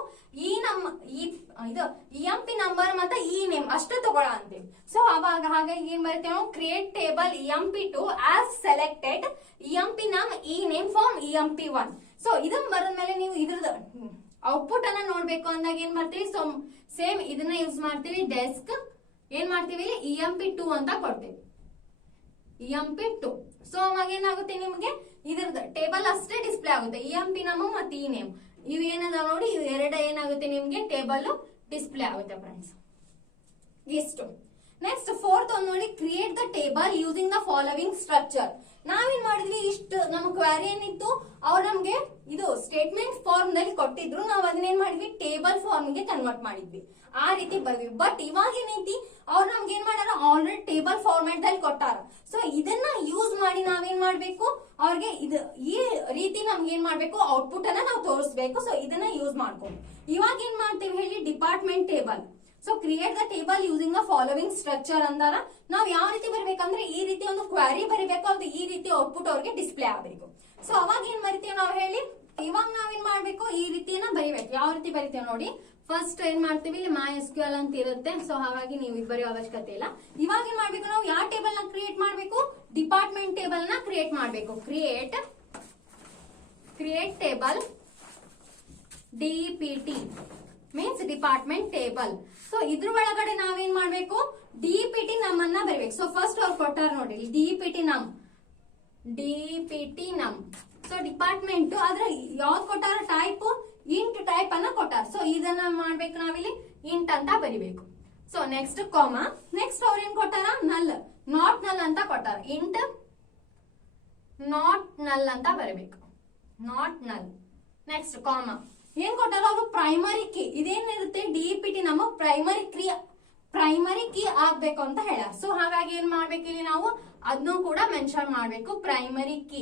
ಇದು EMP ನಂಬರ್ ಮತ್ತೆ ಈ ನೇಮ್ ಅಷ್ಟೇ ತಗೊಳ ಅಂತೀವಿ. ಸೊ ಅವಾಗ ಹಾಗಾಗಿ ಏನ್ ಬರುತ್ತೆ ನಾವು create table EMP2 as selected EMP ನಮ್ ಈ ನೇಮ್ ಫಾರ್ಮ್ EMP1. ಸೊ ಇದನ್ನ ಬರದ್ಮೇಲೆ ನೀವು ಇದ್ರದ್ದು ಔಟ್ಪುಟ್ ಅನ್ನ ನೋಡ್ಬೇಕು ಅಂದಾಗ ಏನ್ ಮಾಡ್ತೀವಿ ಸೊ ಸೇಮ್ ಇದನ್ನ ಯೂಸ್ ಮಾಡ್ತೀವಿ. ಡೆಸ್ಕ್ ಏನ್ ಮಾಡ್ತೀವಿ EMP2 ಅಂತ ಕೊಡ್ತೀವಿ EMP2. ಸೊ ಅವಾಗ ಏನಾಗುತ್ತೆ ನಿಮ್ಗೆ ಇದ್ರದ್ದು ಟೇಬಲ್ ಅಷ್ಟೇ ಡಿಸ್ಪ್ಲೇ ಆಗುತ್ತೆ EMP ನಮ್ ಮತ್ತೆ ಈ ನೇಮ್ ಇವು ಏನದ ನೋಡಿ ಇವು ಎರಡು ಏನಾಗುತ್ತೆ ನಿಮ್ಗೆ ಟೇಬಲ್ ಡಿಸ್ಪ್ಲೇ ಆಗುತ್ತೆ ಫ್ರೆಂಡ್ಸ್. ಇಷ್ಟು ನೆಕ್ಸ್ಟ್ ಫೋರ್ತ್ ಒಂದು ನೋಡಿ create the table using the following structure. ನಾವೇನ್ ಮಾಡಿದ್ವಿ ಇಷ್ಟು ನಮ್ಮ ಕ್ವಾರಿ ಏನಿತ್ತು ಅವ್ರು ನಮ್ಗೆ ಇದು ಸ್ಟೇಟ್ಮೆಂಟ್ ಫಾರ್ಮ್ ನಲ್ಲಿ ಕೊಟ್ಟಿದ್ರು, ನಾವ್ ಅದನ್ನೇನ್ ಮಾಡಿದ್ವಿ ಟೇಬಲ್ ಫಾರ್ಮ್ ಗೆ ಕನ್ವರ್ಟ್ ಮಾಡಿದ್ವಿ, ಆ ರೀತಿ ಬರ್ದ್ವಿ. ಬಟ್ ಇವಾಗ ಏನೈತಿ ಅವ್ರು ನಮ್ಗೆ ಏನ್ ಮಾಡ್ಯಾರ ಆಲ್ರೆಡಿ ಟೇಬಲ್ ಫಾರ್ಮ್ಯಾಟ್ ದಲ್ಲಿ ಕೊಟ್ಟಾರ. ಸೊ ಇದನ್ನ ಯೂಸ್ ಮಾಡಿ ನಾವೇನ್ ಮಾಡ್ಬೇಕು ಅವ್ರಿಗೆ ಇದು ಈ ರೀತಿ ನಮ್ಗೆ ಏನ್ ಮಾಡ್ಬೇಕು ಔಟ್ಪುಟ್ ಅನ್ನ ನಾವು ತೋರಿಸ್ಬೇಕು. ಸೊ ಇದನ್ನ ಯೂಸ್ ಮಾಡ್ಕೊಂಡು ಇವಾಗ ಏನ್ ಮಾಡ್ತೀವಿ ಹೇಳಿ department table. So create the table using the following structure ಅಂದಾರ ನಾವ್ ಯಾವ ರೀತಿ ಬರ್ಬೇಕಂದ್ರೆ ಈ ರೀತಿ ಒಂದು ಕ್ವಾರಿ ಬರೀಬೇಕು, ಅದು ಈ ರೀತಿ ಔಟ್ಪುಟ್ ಅವ್ರಿಗೆ ಡಿಸ್ಪ್ಲೇ ಆಗಬೇಕು. ಸೊ ಅವಾಗ ಏನ್ ಬರಿತೀವಿ ನಾವು ಹೇಳಿ ಇವಾಗ ನಾವೇನ್ ಮಾಡ್ಬೇಕು ಈ ರೀತಿಯನ್ನ ಬರಿಬೇಕು. ಯಾವ ರೀತಿ ಬರಿತೀವಿ ನೋಡಿ ಫಸ್ಟ್ ಏನ್ ಮಾಡ್ತೀವಿ ಇಲ್ಲಿ MySQL ಅಂತ ಇರುತ್ತೆ. ಸೊ ಹಾಗಾಗಿ ನೀವು ಇದು ಬರೆಯೋ ಅವಶ್ಯಕತೆ ಇಲ್ಲ. ಇವಾಗ ಏನ್ ಮಾಡ್ಬೇಕು ನಾವು ಯಾವ ಟೇಬಲ್ ನ ಕ್ರಿಯೇಟ್ ಮಾಡ್ಬೇಕು ಡಿಪಾರ್ಟ್ಮೆಂಟ್ ಟೇಬಲ್ ನ ಕ್ರಿಯೇಟ್ ಮಾಡ್ಬೇಕು. Create table DPT means department table. So ಇದ್ರ ಒಳಗಡೆ ನಾವೇನ್ ಮಾಡ್ಬೇಕು DPT ನಮ್ಮನ್ನ ಬರೀಬೇಕು. ಸೊ ಫಸ್ಟ್ ಅವ್ರು ಕೊಟ್ಟಾರ ನೋಡಿ DPT ನಮ್. ಸೊ ಡಿಪಾರ್ಟ್ಮೆಂಟ್ ಆದ್ರೆ ಯಾವ್ದು ಕೊಟ್ಟಾರ ಟೈಪ್ ಇಂಟ್ ಟೈಪ್ ಅನ್ನ ಕೊಟ್ಟಾರ. ಸೊ ಇದನ್ನ ಮಾಡ್ಬೇಕು ನಾವಿಲ್ಲಿ ಇಂಟ್ ಅಂತ ಬರಿಬೇಕು. ಸೊ ನೆಕ್ಸ್ಟ್ ಕಾಮಾ, ನೆಕ್ಸ್ಟ್ ಅವ್ರ ಏನ್ ಕೊಟ್ಟಾರ ನಲ್ ನಾಟ್ ನಲ್ ಅಂತ ಕೊಟ್ಟಾರ. ಇಂಟ್ ನಾಟ್ ನಲ್ ಅಂತ ಬರಬೇಕು, ನಾಟ್ ನಲ್. ನೆಕ್ಸ್ಟ್ ಕಾಮಾ ಏನ್ ಕೊಟ್ಟಾರ ಅವರು ಪ್ರೈಮರಿ ಕೀ. ಇದೇನಿರುತ್ತೆ DPT ನಮ್ಮ ಪ್ರೈಮರಿ ಕೀ ಆಗ್ಬೇಕು ಅಂತ ಹೇಳ. ಸೊ ಹಾಗಾಗಿ ಏನ್ ಮಾಡ್ಬೇಕು ಇಲ್ಲಿ ನಾವು ಅದನ್ನು ಕೂಡ ಮೆನ್ಷನ್ ಮಾಡ್ಬೇಕು primary key.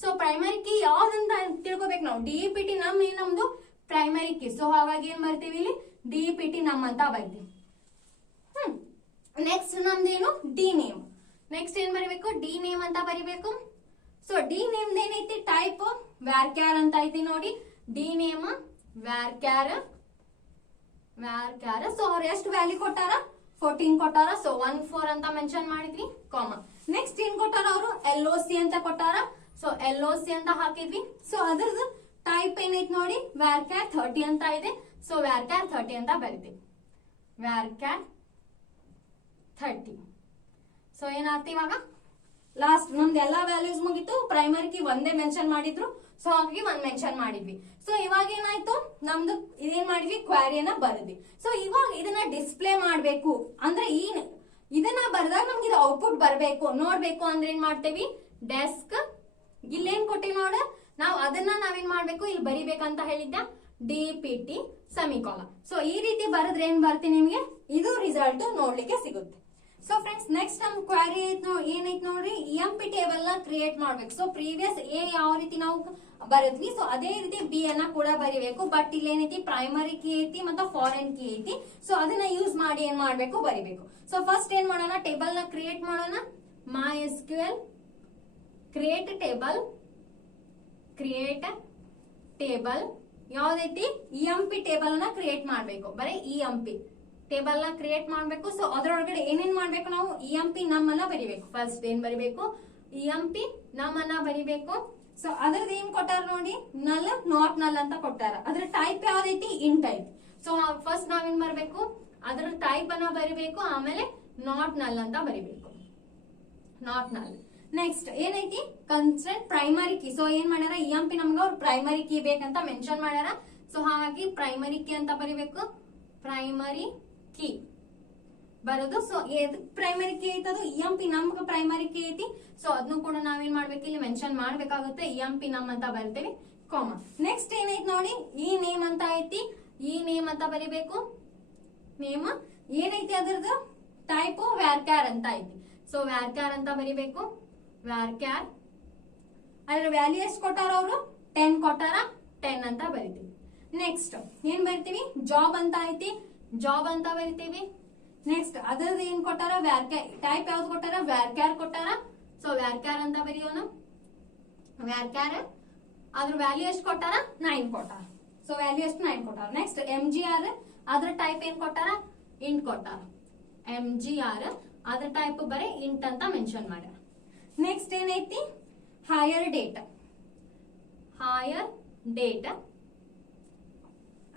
So primary key ಯಾವ್ದಂತ ತಿಳ್ಕೊಬೇಕು ನಾವು DPT ನಮ್ ನಮ್ದು ಪ್ರೈಮರಿ ಕೀ. ಸೊ ಹಾಗಾಗಿ ಏನ್ ಬರ್ತೀವಿ ಇಲ್ಲಿ DPT ನಮ್ ಅಂತ ಬರ್ತೀವಿ. ನೆಕ್ಸ್ಟ್ ನಮ್ದೇನು ಡಿ ನೇಮ್. ನೆಕ್ಸ್ಟ್ ಏನ್ ಬರಿಬೇಕು ಡಿ ನೇಮ್ ಅಂತ ಬರಿಬೇಕು. ಸೊ ಡಿ ನೇಮ್ ಏನೈತಿ ಟೈಪ್ varchar ಅಂತ ಐತಿ ನೋಡಿ. D name varchar. ಸೊ ಅವ್ರು ಎಷ್ಟು ವ್ಯಾಲ್ಯೂ ಕೊಟ್ಟಾರ 14 ಕೊಟ್ಟಾರ. ಸೊ 14 ಅಂತ ಮೆನ್ಷನ್ ಮಾಡಿದ್ವಿ ಕಾಮ. ನೆಕ್ಸ್ಟ್ ಏನ್ ಕೊಟ್ಟಾರ ಅವರು LOC ಅಂತ ಕೊಟ್ಟಾರ. ಸೊ LOC ಅಂತ ಹಾಕಿದ್ವಿ. ಸೊ ಅದ್ರದ್ದು ಟೈಪ್ ಏನೈತಿ ನೋಡಿ varchar 30 ಅಂತ ಇದೆ. ಸೊ varchar 30 ಅಂತ ಬರಿತೀವಿ varchar 30. ಸೊ ಏನಾಗ್ತಿ ಇವಾಗ ಲಾಸ್ಟ್ ನಮ್ದು ಎಲ್ಲಾ ವ್ಯಾಲ್ಯೂಸ್ ಮುಗಿತು. ಪ್ರೈಮರಿ ಕೀ ಒಂದೇ ಮೆನ್ಷನ್ ಮಾಡಿದ್ರು. ಸೊ ಹಾಗಾಗಿ ಒಂದ್ ಮೆನ್ಷನ್ ಮಾಡಿದ್ವಿ. ಸೊ ಇವಾಗ ಏನಾಯ್ತು ನಮ್ದು ಇದೇನ್ ಮಾಡಿದ್ವಿ ಕ್ವಾರಿಯನ್ನ ಬರದ್ವಿ. ಸೊ ಇವಾಗ ಇದನ್ನ ಡಿಸ್ಪ್ಲೇ ಮಾಡ್ಬೇಕು ಅಂದ್ರೆ ಇದನ್ನ ಬರ್ದಾಗ ನಮ್ಗೆ ಇದು ಔಟ್ಪುಟ್ ಬರ್ಬೇಕು ನೋಡ್ಬೇಕು ಅಂದ್ರೆ ಏನ್ ಮಾಡ್ತೇವಿ ಡೆಸ್ಕ್ ಇಲ್ಲೇನ್ ಕೊಟ್ಟಿ ನೋಡ ನಾವು ಅದನ್ನ ನಾವೇನ್ ಮಾಡ್ಬೇಕು ಇಲ್ಲಿ ಬರಿಬೇಕಂತ ಹೇಳಿದ್ದ DPT ಸೆಮಿಕೋಲ. ಸೊ ಈ ರೀತಿ ಬರದ್ರೆ ಏನ್ ಬರ್ತಿ ನಿಮ್ಗೆ ಇದು ರಿಸಲ್ಟ್ ನೋಡ್ಲಿಕ್ಕೆ ಸಿಗುತ್ತೆ. ಸೊ ಫ್ರೆಂಡ್ಸ್ ನೆಕ್ಸ್ಟ್ ನಮ್ ಕ್ವಾರಿ ಏನೈತ್ ನೋಡ್ರಿ EMP ಟೇಬಲ್ ನ ಕ್ರಿಯೇಟ್ ಮಾಡ್ಬೇಕು. ಸೊ ಪ್ರೀವಿಯಸ್ ಎ ಯಾವ ರೀತಿ ನಾವು ಬರದ್ವಿ ಸೊ ಅದೇ ರೀತಿ ಬಿ ಅನ್ನ ಕೂಡ ಬರಿಬೇಕು. ಬಟ್ ಇಲ್ಲಿ ಏನೈತಿ ಪ್ರೈಮರಿ ಕೀ ಐತಿ ಮತ್ತೆ ಫಾರಿನ್ ಕೀ ಐತಿ. ಸೊ ಅದನ್ನ ಯೂಸ್ ಮಾಡಿ ಏನ್ ಮಾಡ್ಬೇಕು ಬರಿಬೇಕು. ಸೊ ಫಸ್ಟ್ ಏನ್ ಮಾಡೋಣ ಟೇಬಲ್ ನ ಕ್ರಿಯೇಟ್ ಮಾಡೋಣ. MySQL ಕ್ರಿಯೇಟ್ ಟೇಬಲ್ ಯಾವ್ದೈತಿ EMP ಟೇಬಲ್ ಅನ್ನ ಕ್ರಿಯೇಟ್ ಮಾಡ್ಬೇಕು. ಬರೀ EMP ಟೇಬಲ್ ನ ಕ್ರಿಯೇಟ್ ಮಾಡ್ಬೇಕು. ಸೊ ಅದ್ರೊಳಗಡೆ ಏನೇನ್ ಮಾಡ್ಬೇಕು ನಾವು EMP ನಮ್ಮನ್ನ ಬರಿಬೇಕು. ಫಸ್ಟ್ ಏನ್ ಬರಿಬೇಕು EMP ನಮ್ಮನ್ನ ಬರಿಬೇಕು. ಸೊ ಅದ್ರದ್ದು ಏನ್ ಕೊಟ್ಟಾರ ನೋಡಿ ನಲ್ ನಾಟ್ ನಲ್ ಅಂತ ಕೊಟ್ಟಾರ. ಅದ್ರ ಟೈಪ್ ಯಾವ್ದೈತಿ ಇನ್ ಟೈಪ್. ಸೊ ಫಸ್ಟ್ ನಾವೇನ್ ಬರ್ಬೇಕು ಅದ್ರ ಟೈಪ್ ಅನ್ನ ಬರಿಬೇಕು. ಆಮೇಲೆ ನಾಟ್ ನಲ್ ಅಂತ ಬರಿಬೇಕು ನಾಟ್ ನಲ್. ನೆಕ್ಸ್ಟ್ ಏನೈತಿ ಕನ್ಸ್ಟೆಂಟ್ ಪ್ರೈಮರಿ ಕೀ. ಸೊ ಏನ್ ಮಾಡ್ಯಾರ EMP ನಮ್ಗ ಅವ್ರು ಪ್ರೈಮರಿ ಕೀ ಬೇಕಂತ ಮೆನ್ಷನ್ ಮಾಡ್ಯಾರ. ಸೊ ಹಾಗಾಗಿ ಪ್ರೈಮರಿ ಕೀ ಅಂತ ಬರಿಬೇಕು. ಪ್ರೈಮರಿ ಕೀ ಬರೋದು. ಸೊ ಪ್ರೈಮರಿ ಕೀ ಐತಿ ಅದು EMP ನಮ್ಗೆ ಪ್ರೈಮರಿ ಕೀ ಐತಿ. ಸೊ ಅದನ್ನು ಕೂಡ ನಾವೇನ್ ಮಾಡ್ಬೇಕು ಇಲ್ಲಿ ಮೆನ್ಷನ್ ಮಾಡ್ಬೇಕಾಗುತ್ತೆ. EMP ನಮ್ ಅಂತ ಬರ್ತೇವೆ ಕಾಮ. ನೆಕ್ಸ್ಟ್ ಏನೈತಿ ನೋಡಿ, ಈ ನೇಮ್ ಅಂತ ಐತಿ, ಈ ನೇಮ್ ಅಂತ ಬರಿಬೇಕು. ನೇಮ್ ಏನೈತಿ ಅದ್ರದ್ದು ಟೈಪ್ ವ್ಯಾರ್ಕ್ಯಾರ್ ಅಂತ ಐತಿ. ಸೊ ವ್ಯಾರ್ಕ್ಯಾರ್ ಅಂತ ಬರಿಬೇಕು. ವ್ಯಾರ್ಕ್ಯಾರ್ ಅದ್ರ ವ್ಯಾಲ್ಯೂ ಎಷ್ಟು ಕೊಟ್ಟಾರ ಅವರು 10 ಕೊಟ್ಟಾರ, 10 ಅಂತ ಬರಿತೀವಿ. ನೆಕ್ಸ್ಟ್ ಏನ್ ಬರಿತೀವಿ, ಜಾಬ್ ಅಂತ ಐತಿ, ಜಾಬ್ ಅಂತ ಬರಿತೀವಿ. ನೆಕ್ಸ್ಟ್ ಅದ್ರದ್ದು ಏನ್ ಕೊಟ್ಟಾರ, ವ್ಯಾರ್ಕ್ಯಾರ್ ಟೈಪ್ ಯಾವ್ದು ಕೊಟ್ಟಾರ, ವ್ಯಾರ್ಕ್ಯಾರ್ ಕೊಟ್ಟಾರ. ಸೊ ವ್ಯಾರ್ಕ್ಯಾರ್ ಅಂತ ಬರೆಯೋಣ. ವ್ಯಾರ್ಕ್ಯಾರ್ ಅದ್ರ ವ್ಯಾಲ್ಯೂ ಎಷ್ಟು ಕೊಟ್ಟಾರ, 9 ಕೊಟ್ಟಾರ. ಸೊ ವ್ಯಾಲ್ಯೂ ಎಷ್ಟು 9 ಕೊಟ್ಟಾರ. ನೆಕ್ಸ್ಟ್ MGR ಅದ್ರ ಟೈಪ್ ಏನ್ ಕೊಟ್ಟಾರ, ಇಂಟ್ ಕೊಟ್ಟಾರ. MGR ಅದ್ರ ಟೈಪ್ ಬರೀ ಇಂಟ್ ಅಂತ ಮೆನ್ಷನ್ ಮಾಡ್ಯಾರ. ನೆಕ್ಸ್ಟ್ ಏನೈತಿ, ಹೈಯರ್ ಡೇಟ್. ಹೈಯರ್ ಡೇಟ್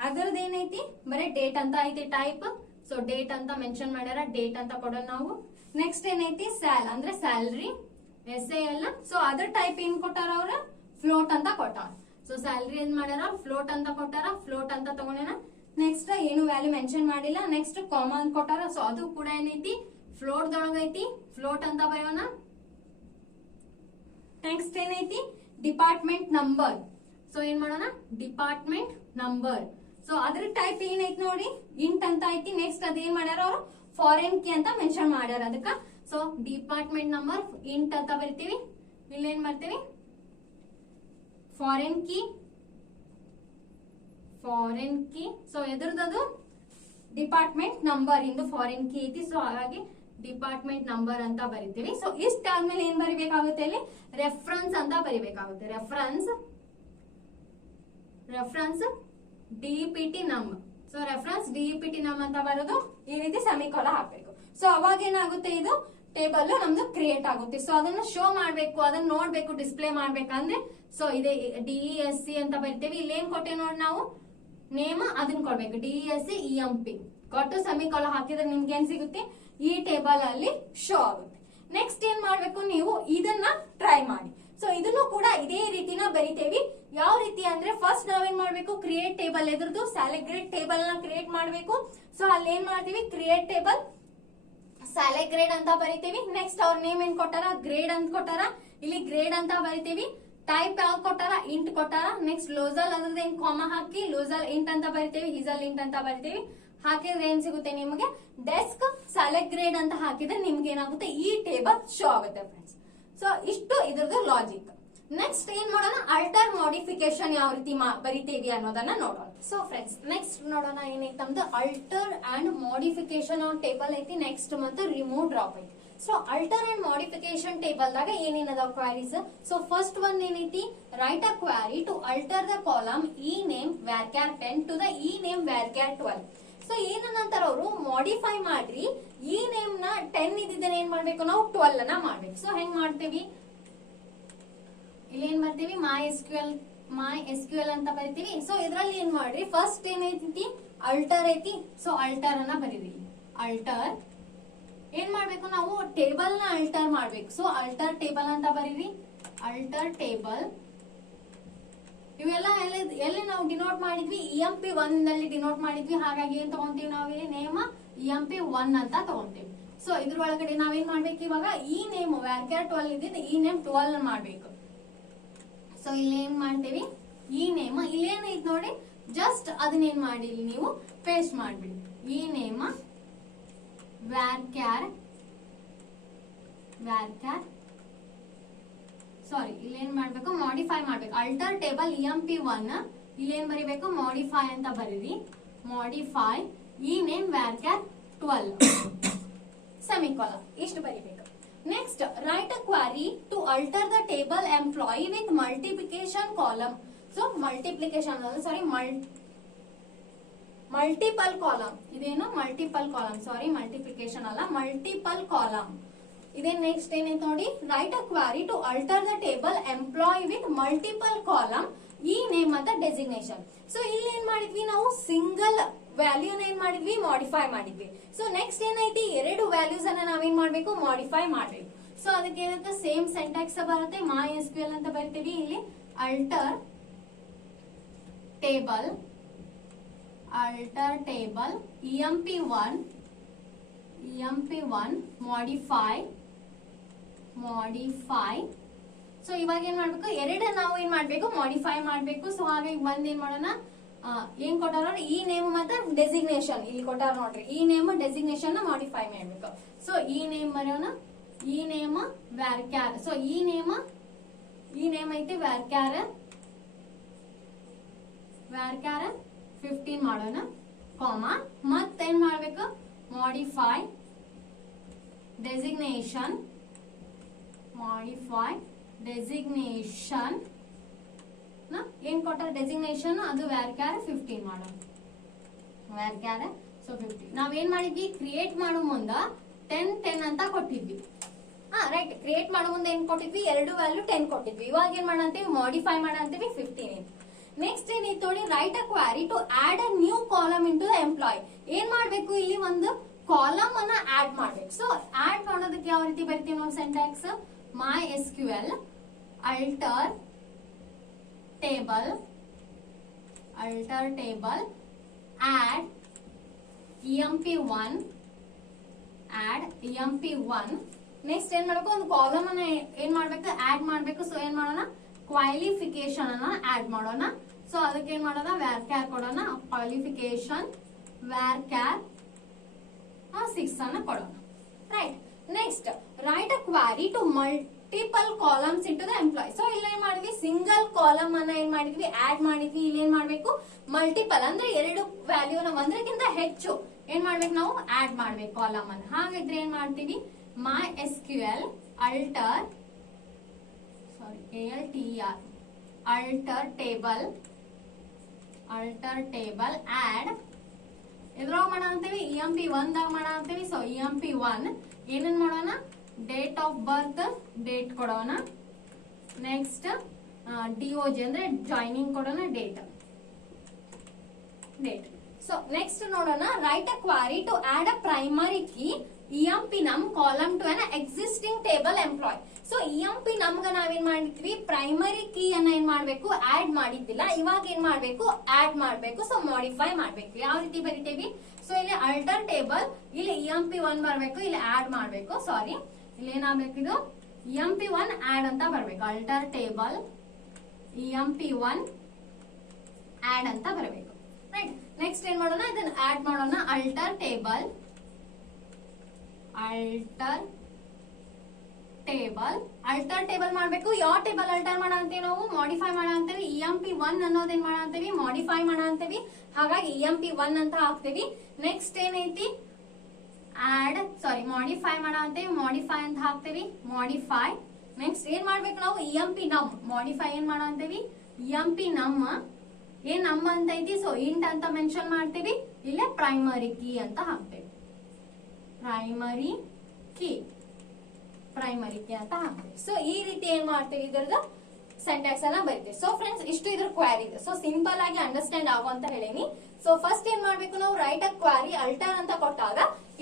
ಅದರದ್ದು ಏನೈತಿ, ಬರೀ ಡೇಟ್ ಅಂತ ಐತಿ ಟೈಪ್. ಸೊ ಡೇಟ್ ಅಂತ ಮೆನ್ಷನ್ ಮಾಡ್ಯಾರ, ಡೇಟ್ ಅಂತ ಕೊಡೋಣ ನಾವು. ನೆಕ್ಸ್ಟ್ ಏನೈತಿ, ಸ್ಯಾಲ್ ಅಂದ್ರೆ ಸ್ಯಾಲ್ರಿ, SAL. ಸೊ ಅದ್ರ ಟೈಪ್ ಏನ್ ಕೊಟ್ಟಾರ ಅವ್ರ, ಫ್ಲೋಟ್ ಅಂತ ಕೊಟ್ಟಾರ. ಸೊ ಸ್ಯಾಲ್ರಿ ಏನ್ ಮಾಡ್ಯಾರ, ಫ್ಲೋಟ್ ಅಂತ ಕೊಟ್ಟಾರ, ಫ್ಲೋಟ್ ಅಂತ ತಗೊಂಡೇನ. ನೆಕ್ಸ್ಟ್ ಏನು ವ್ಯಾಲ್ಯೂ ಮೆನ್ಷನ್ ಮಾಡಿಲ್ಲ. ನೆಕ್ಸ್ಟ್ ಕಾಮಾ ಅಂತ ಕೊಟ್ಟಾರ. ಸೊ ಅದು ಕೂಡ ಏನೈತಿ ಫ್ಲೋಟ್ ದೊಳಗೈತಿ, ಫ್ಲೋಟ್ ಅಂತ ಬರೆಯೋಣ. ನೆಕ್ಸ್ಟ್ ಏನೈತಿ, ಡಿಪಾರ್ಟ್ಮೆಂಟ್ ನಂಬರ್. ಸೊ ಏನ್ ಮಾಡೋಣ, ಡಿಪಾರ್ಟ್ಮೆಂಟ್ ನಂಬರ್. ಸೊ ಅದ್ರ ಟೈಪ್ ಏನೈತಿ ನೋಡಿ, ಇಂಟ್ ಅಂತ ಐತಿ. ನೆಕ್ಸ್ಟ್ ಅದೇನ್ ಮಾಡ್ಯಾರ ಅವರು, ಫಾರಿನ್ ಕೀ ಅಂತ ಮೆನ್ಷನ್ ಮಾಡ್ಯಾರ ಅದಕ್ಕ. ಸೊ ಡಿಪಾರ್ಟ್ಮೆಂಟ್ ನಂಬರ್ ಇಂಟ್ ಅಂತ ಬರಿತೀವಿ. ಇಲ್ಲಿ ಏನ್ ಮಾಡ್ತೀವಿ, foreign key, foreign key. So ಎದ್ರದ್ದು ಡಿಪಾರ್ಟ್ಮೆಂಟ್ ನಂಬರ್ ಇಂದು ಫಾರಿನ್ ಕೀ ಐತಿ. ಸೊ ಹಾಗಾಗಿ ಡಿಪಾರ್ಟ್ಮೆಂಟ್ ನಂಬರ್ ಅಂತ ಬರಿತೀವಿ. ಸೊ ಇಷ್ಟ ಆದ್ಮೇಲೆ ಏನ್ ಬರಿಬೇಕಾಗುತ್ತೆ, ಇಲ್ಲಿ ರೆಫರೆನ್ಸ್ ಅಂತ ಬರಿಬೇಕಾಗುತ್ತೆ. ರೆಫರೆನ್ಸ್, ರೆಫರೆನ್ಸ್ DEPT ನಮ್. ಸೊ ರೆಫರೆನ್ಸ್ DEPT ನಮ್ ಅಂತ ಬರೋದು. ಈ ರೀತಿ ಸೆಮಿಕೋಲ ಹಾಕ್ಬೇಕು. ಸೊ ಅವಾಗ ಏನಾಗುತ್ತೆ, ಇದು ಟೇಬಲ್ ನಮ್ದು ಕ್ರಿಯೇಟ್ ಆಗುತ್ತೆ. ಸೊ ಅದನ್ನ ಶೋ ಮಾಡ್ಬೇಕು, ಅದನ್ನ ನೋಡ್ಬೇಕು, ಡಿಸ್ಪ್ಲೇ ಮಾಡ್ಬೇಕಂದ್ರೆ ಸೊ ಇದೆ DESC ಅಂತ ಬರಿತೇವೆ. ಇಲ್ಲಿ ಏನ್ ಕೊಟ್ಟೆ ನೋಡಿ ನಾವು, ನೇಮ್ ಅದನ್ನ ಕೊಡ್ಬೇಕು, DESC EMP ಕೊಟ್ಟು ಸೆಮಿಕೋಲ ಹಾಕಿದ್ರೆ ನಿಮ್ಗೆ ಏನ್ ಸಿಗುತ್ತೆ, ಈ ಟೇಬಲ್ ಅಲ್ಲಿ ಶೋ ಆಗುತ್ತೆ. ನೆಕ್ಸ್ಟ್ ಏನ್ ಮಾಡ್ಬೇಕು, ನೀವು ಇದನ್ನ ಟ್ರೈ ಮಾಡಿ. ಸೊ ಇದನ್ನು ಕೂಡ ಇದೇ ರೀತಿನ ಬರಿತೇವಿ. ಯಾವ ರೀತಿ ಅಂದ್ರೆ ಫಸ್ಟ್ ನಾವೇನ್ ಮಾಡ್ಬೇಕು, ಕ್ರಿಯೇಟ್ ಟೇಬಲ್ ಎದ್ರದ್ದು ಸ್ಯಾಲೆಗ್ರೇಡ್ ಟೇಬಲ್ ನ ಕ್ರಿಯೇಟ್ ಮಾಡ್ಬೇಕು. ಸೊ ಅಲ್ಲಿ ಏನ್ ಮಾಡ್ತೀವಿ, ಕ್ರಿಯೇಟ್ ಟೇಬಲ್ ಸ್ಯಾಲೆಗ್ರೇಡ್ ಅಂತ ಬರಿತೀವಿ. ನೆಕ್ಸ್ಟ್ ಅವ್ರ ನೇಮ್ ಏನ್ ಕೊಟ್ಟಾರ, ಗ್ರೇಡ್ ಅಂತ ಕೊಟ್ಟಾರ. ಇಲ್ಲಿ ಗ್ರೇಡ್ ಅಂತ ಬರಿತೀವಿ. ಟೈಪ್ ಯಾವ್ದು ಕೊಟ್ಟಾರ, ಇಂಟ್ ಕೊಟ್ಟಾರ. ನೆಕ್ಸ್ಟ್ ಲೋಸಲ್ ಅದ್ರದ್ದು ಏನ್ ಕಾಮ ಹಾಕಿ ಲೋಸಲ್ ಇಂಟ್ ಅಂತ ಬರಿತೀವಿ, ಹಿಸಲ್ ಇಂಟ್ ಅಂತ ಬರಿತೀವಿ. ಹಾಕಿದ್ರೆ ಏನ್ ಸಿಗುತ್ತೆ ನಿಮಗೆ, ಡೆಸ್ಕ್ ಸ್ಯಾಲೆಗ್ರೇಡ್ ಅಂತ ಹಾಕಿದ್ರೆ ನಿಮ್ಗೆ ಏನಾಗುತ್ತೆ, ಈ ಟೇಬಲ್ ಶೋ ಆಗುತ್ತೆ ಫ್ರೆಂಡ್ಸ್. ಸೊ ಇಷ್ಟು ಇದ್ರದ್ದು ಲಾಜಿಕ್. ನೆಕ್ಸ್ಟ್ ಏನ್ ಮಾಡೋಣ, ಅಲ್ಟರ್ ಮಾಡಿಫಿಕೇಶನ್ ಯಾವ ರೀತಿ ಬರಿತೇವಿ ಅನ್ನೋದನ್ನ ನೋಡೋಣ. ಸೊ ಫ್ರೆಂಡ್ಸ್ ನೆಕ್ಸ್ಟ್ ನೋಡೋಣ ಏನೈತಿ ನಮ್ದು alter and modification on table ಐತಿ. ನೆಕ್ಸ್ಟ್ ಮತ್ತು ರಿಮೂವ್ ಡ್ರಾಪ್ ಐತಿ. So alter and modification table ದಾಗ ಏನೇನದಾವ ಕ್ವಾರೀಸ್. ಸೊ ಫಸ್ಟ್ ಒನ್ ಏನೈತಿ, write a query to alter the column E name varchar 10 to the E name varchar 12. So ಏನಂತಾರ ಅವರು, modify ಮಾಡ್ರಿ, ಈ ನೇಮ್ ನ 10 ಇದ್ದಿದ್ದನ್ನ ಏನ್ ಮಾಡ್ಬೇಕು ನಾವು 12 ನ ಮಾಡ್ಬೇಕು. ಸೊ ಹೆಂಗ್ ಮಾಡ್ತೇವಿ, ಇಲ್ಲಿ ಏನ್ ಮಾಡ್ತೀವಿ, ಮೈ ಎಸ್ ಕ್ಯೂ ಎಲ್ ಅಂತ ಬರಿತೀವಿ. ಸೊ ಇದ್ರಲ್ಲಿ ಏನ್ ಮಾಡ್ರಿ, ಫಸ್ಟ್ ಏನೈತಿ ಅಲ್ಟರ್ ಐತಿ. ಸೊ ಅಲ್ಟರ್ ಅನ್ನ ಬರೀರಿ. ಅಲ್ಟರ್ ಏನ್ ಮಾಡ್ಬೇಕು ನಾವು, ಟೇಬಲ್ ನ ಅಲ್ಟರ್ ಮಾಡ್ಬೇಕು. ಸೊ ಅಲ್ಟರ್ ಟೇಬಲ್ ಅಂತ ಬರೀರಿ. ಅಲ್ಟರ್ ಟೇಬಲ್ ಇವೆಲ್ಲ ಎಲ್ಲಿ ನಾವು ಡಿನೋಟ್ ಮಾಡಿದ್ವಿ, EMP1 ನಲ್ಲಿ ಡಿನೋಟ್ ಮಾಡಿದ್ವಿ. ಹಾಗಾಗಿ ಏನ್ ತಗೊಂತೀವಿ ನಾವು, ಇಲ್ಲಿ ನೇಮ್ EMP1 ಅಂತ ತಗೊಂತೀವಿ. ಸೊ ಇದ್ರೊಳಗಡೆ ನಾವೇನ್ ಮಾಡ್ಬೇಕು, ಇವಾಗ ಈ ನೇಮ್ ವ್ಯಾರ್ಕ್ಯಾರ್ 12 ಇದ್ದಿದ್ದು ಈ ನೇಮ್ 12 ಮಾಡ್ಬೇಕು. ಸೊ ಇಲ್ಲಿ ಏನ್ ಮಾಡ್ತೀವಿ, ಈ ನೇಮ್ ಇಲ್ಲಿ ಏನೈತಿ ನೋಡಿ, ಜಸ್ಟ್ ಅದನ್ನೇನ್ ಮಾಡಿ ಇಲ್ಲಿ ನೀವು ಪೇಸ್ಟ್ ಮಾಡ್ಬಿಡಿ. ಈ ನೇಮ್ ವ್ಯಾರ್ಕ್ಯಾರ್ ಸಾರಿ, ಇಲ್ಲಿ ಏನ್ ಮಾಡ್ಬೇಕು, ಮಾಡಿಫೈ ಮಾಡ್ಬೇಕು. ಅಲ್ಟರ್ ಟೇಬಲ್ EMP1 ಇಲ್ಲಿ ಏನ್ ಬರಿಬೇಕು, ಮಾಡಿಫೈ ಅಂತ ಬರೀರಿ. ಮಾಡಿಫೈ ಈ ನೇಮ್ ವ್ಯಾರ್ಕ್ಯಾರ್ 12 ಸೆಮಿಕೋಲ ಇಷ್ಟು ಬರಿಬೇಕು. Next write a query to alter the table employee with multiplication column. So multiplication sorry multiple column, ಇದೇನು ಮಲ್ಟಿಪಲ್ ಕಾಲಮ್, ಸಾರಿ ಮಲ್ಟಿಪ್ಲಿಕೇಶನ್ ಅಲ್ಲ, ಮಲ್ಟಿಪಲ್ ಕಾಲಮ್. ಇದೇ ನೆಕ್ಸ್ಟ್ ಏನೈತೆ ನೋಡಿ, write a query to alter the table employee with multiple column ಈ name ಅಂತ designation. So ಇಲ್ಲಿ ಏನ್ ಮಾಡಿದ್ವಿ ನಾವು, ಸಿಂಗಲ್ ವ್ಯಾಲ್ಯೂನ ಏನ್ ಮಾಡಿದ್ವಿ, ಮಾಡಿಫೈ ಮಾಡಿದ್ವಿ. ಸೊ ನೆಕ್ಸ್ಟ್ ಏನೈತಿ, ಎರಡು ವ್ಯಾಲ್ಯೂಸ್ ಅನ್ನ ನಾವೇನ್ ಮಾಡ್ಬೇಕು, ಮಾಡಿಫೈ ಮಾಡ್ಬೇಕು. ಸೊ ಅದಕ್ಕೆ ಏನಂತ ಸೇಮ್ ಸೆಂಟೆಕ್ಸ್ ಬರುತ್ತೆ, ಮೈ ಎಸ್ ಕ್ಯೂ ಎಲ್ ಅಂತ ಬರಿತೀವಿ. ಇಲ್ಲಿ ಅಲ್ಟರ್ table EMP1 emp1 modify. So ಇವಾಗ ಏನ್ ಮಾಡ್ಬೇಕು, ಎರಡು ನಾವು ಏನ್ ಮಾಡ್ಬೇಕು, ಮಾಡಿಫೈ ಮಾಡ್ಬೇಕು. ಸೊ ಹಾಗಾಗಿ ಒಂದ್ ಏನ್ ಮಾಡೋಣ, ಏನ್ ಕೊಟ್ಟಾರ ನೋಡಿ, ಈ ನೇಮ್ ಮತ್ತೆ ಡೆಸಿಗ್ನೇಷನ್ ಇಲ್ಲಿ ಕೊಟ್ಟಾರ ನೋಡ್ರಿ, ಈ ನೇಮ್ ಡೆಸಿಗ್ನೇಷನ್ ನ ಮಾಡಿಫೈ ಮಾಡ್ಬೇಕು. ಸೊ ಈ ನೇಮ್ ಬರೋಣ, ಈ ನೇಮ್ ವ್ಯಾರ್ಕ್ಯಾರ್. ಸೊ ಈ ನೇಮ್ ಐತಿ ವ್ಯಾರ್ಕ್ಯಾರ್ 15 ಮಾಡೋಣ, ಕಾಮ ಮತ್ತೇನ್ ಮಾಡ್ಬೇಕು, ಮಾಡಿಫೈ ಡೆಸಿಗ್ನೇಷನ್ ಏನ್ ಕೊಟ್ಟ ಡೆಸಿಗ್ನೇಷನ್ ಅದು ವ್ಯಾರ್ಕ್ಯಾರ್ 15 ಮಾಡೋಣ, ವ್ಯಾರ್ಕ್ಯಾರ್. ಸೊ 15 ನಾವೇನ್ ಮಾಡಿದ್ವಿ, ಕ್ರಿಯೇಟ್ ಮಾಡೋ ಮುಂದ 10 ಅಂತ ಕೊಟ್ಟಿದ್ವಿ. ರೈಟ್, ಕ್ರಿಯೇಟ್ ಮಾಡೋ ಮುಂದೆ ಏನ್ ಕೊಟ್ಟಿದ್ವಿ, ಎರಡು ವ್ಯಾಲ್ಯೂ 10 ಕೊಟ್ಟಿದ್ವಿ. ಇವಾಗ ಏನ್ ಮಾಡಂತೀವಿ, ಮಾಡಿಫೈ ಮಾಡಂತೀವಿ 15 ಐತಿ. ನೆಕ್ಸ್ಟ್ ಏನೈತಿ ನೋಡಿ, write a query to add a new column in to the employee. ಏನ್ ಮಾಡ್ಬೇಕು, ಇಲ್ಲಿ ಒಂದು ಕಾಲಮ್ ಅನ್ನ ಆಡ್ ಮಾಡ್ಬೇಕು. ಸೊ ಆಡ್ ಮಾಡೋದಕ್ಕೆ ಯಾವ ರೀತಿ ಬರ್ತೀವಿ ನಾವು, syntax MySQL alter table add emp1 next ಏನ್ ಮಾಡಬೇಕು, ಒಂದು ಕಾಲಮ್ ಅನ್ನ ಏನ್ ಮಾಡ್ಬೇಕು, ಆಡ್ ಮಾಡ್ಬೇಕು. ಸೊ ಏನ್ ಮಾಡೋಣ, ಕ್ವಾಲಿಫಿಕೇಶನ್ ಅನ್ನ ಆಡ್ ಮಾಡೋಣ. ಸೊ ಅದಕ್ಕೆ ಏನ್ ಮಾಡೋಣ, ವ್ಯಾರ್ಕ್ಯಾರ್ ಕೊಡೋಣ, ಕ್ವಾಲಿಫಿಕೇಶನ್ ವ್ಯಾರ್ಕ್ಯಾರ್ 6 ಅನ್ನ ಕೊಡೋಣ. Right, next write a query to multiple columns into the employee. So ಇಲ್ಲಿ ಏನ್ ಮಾಡಿದ್ವಿ, ಸಿಂಗಲ್ ಕಾಲಮ್ ಅನ್ನ ಏನ್ ಮಾಡಿದ್ವಿ, ಆಡ್ ಮಾಡಿದ್ವಿ. ಇಲ್ಲಿ ಏನ್ ಮಾಡ್ಬೇಕು, ಮಲ್ಟಿಪಲ್ ಅಂದ್ರೆ ಎರಡು ವ್ಯಾಲ್ಯೂನ ಒಂದಕ್ಕಿಂತ ಹೆಚ್ಚು ಏನ್ ಮಾಡ್ಬೇಕು, ನಾವು ಆಡ್ ಮಾಡ್ಬೇಕು ಕಾಲಮ್ ಅನ್ನ. ಹಾಗಾದ್ರೆ ಏನ್ ಮಾಡ್ತೀವಿ, MySQL alter add ಇದ್ರಾಗ ಮಾಡ ಅಂತೀವಿ, emp1 ದಾಗ ಮಾಡ ಅಂತೀವಿ. ಸೊ emp1 ಏನೇನ್ ಮಾಡೋಣ, ಡೇಟ್ ಆಫ್ ಬರ್ತ್ ಡೇಟ್ ಕೊಡೋಣ. ನೆಕ್ಸ್ಟ್ DOG ಅಂದ್ರೆ ಜಾಯ್ನಿಂಗ್ ಕೊಡೋಣ, ಡೇಟ್. ಸೊ ನೆಕ್ಸ್ಟ್ ನೋಡೋಣ, write a query to add a primary key emp_num column to an existing table employee. So emp_num ಗ ನಾವೇನ್ ಮಾಡಿದ್ವಿ, ಪ್ರೈಮರಿ ಕೀ ಅನ್ನ ಏನ್ ಮಾಡ್ಬೇಕು, ಆಡ್ ಮಾಡಿದ್ದಿಲ್ಲ. ಇವಾಗ ಏನ್ ಮಾಡ್ಬೇಕು, ಆಡ್ ಮಾಡ್ಬೇಕು. ಸೊ ಮಾಡಿಫೈ ಮಾಡ್ಬೇಕು. ಯಾವ ರೀತಿ ಬರಿತೇವಿ, ಸೊ ಇಲ್ಲಿ ಅಲ್ಟರ್ ಟೇಬಲ್, ಇಲ್ಲಿ emp1 ಬರ್ಬೇಕು, ಇಲ್ಲಿ ಆಡ್ ಮಾಡ್ಬೇಕು. ಸಾರಿ, ಇಲ್ಲಿ ಏನಾಗ್ಬೇಕು, ಇದು emp1 ಆಡ್ ಅಂತ ಬರ್ಬೇಕು. ಅಲ್ಟರ್ ಟೇಬಲ್ emp1 ಆಡ್ ಅಂತ ಬರಬೇಕು. ರೈಟ್, ನೆಕ್ಸ್ಟ್ ಏನ್ ಮಾಡೋಣ, ಇದನ್ನ ಆಡ್ ಮಾಡೋಣ. ಅಲ್ಟರ್ ಟೇಬಲ್ ಮಾಡ್ಬೇಕು. ಯಾವ ಟೇಬಲ್ ಅಲ್ಟರ್ ಮಾಡ ಅಂತೀವಿ ನಾವು, ಮಾಡಿಫೈ ಮಾಡ ಅಂತೀವಿ. emp1 ಅನ್ನೋದೇನ್ ಮಾಡ ಅಂತೀವಿ, ಮಾಡಿಫೈ ಮಾಡ ಅಂತೀವಿ. ಹಾಗಾಗಿ emp1 ಅಂತ ಹಾಕ್ತೀವಿ. ನೆಕ್ಸ್ಟ್ ಏನೈತಿ, ಮಾಡಿಫೈ ಮಾಡ ಅಂತೀವಿ, ಮಾಡಿಫೈ ಅಂತ ಹಾಕ್ತೀವಿ, ಮಾಡಿಫೈ. ನೆಕ್ಸ್ಟ್ ಏನ್ ಮಾಡ್ಬೇಕು ನಾವು, emp_num ಮಾಡಿಫೈ ಏನ್ ಮಾಡ ಅಂತೀವಿ, emp_num ಏನ್ ನಮ್ ಅಂತ ಐತಿ. ಸೊ ಇಂಟ್ ಅಂತ ಮೆನ್ಷನ್ ಮಾಡ್ತೀವಿ. ಇಲ್ಲೇ ಪ್ರೈಮರಿ ಕೀ ಅಂತ ಹಾಕ್ತೇವೆ, ಪ್ರೈಮರಿ ಕೀ ಅಂತ ಹಾಕ್ತೇವೆ. ಸೊ ಈ ರೀತಿ ಏನ್ ಮಾಡ್ತೀವಿ, ಇದ್ರದ ಸೆಂಟೆನ್ಸ್ ಅನ್ನ ಬರೀತೀವಿ. ಸೊ ಫ್ರೆಂಡ್ಸ್, ಇಷ್ಟು ಇದ್ರ ಕ್ವಾರಿ ಇದೆ. ಸೊ ಸಿಂಪಲ್ ಆಗಿ ಅಂಡರ್ಸ್ಟ್ಯಾಂಡ್ ಆಗೋ ಅಂತ ಹೇಳೀನಿ. ಸೊ ಫಸ್ಟ್ ಏನ್ ಮಾಡ್ಬೇಕು, ನಾವು ರೈಟ್ ಅ ಕ್ವಾರಿ ಅಲ್ಟರ್ ಅಂತ ಕೊಟ್ಟಾಗ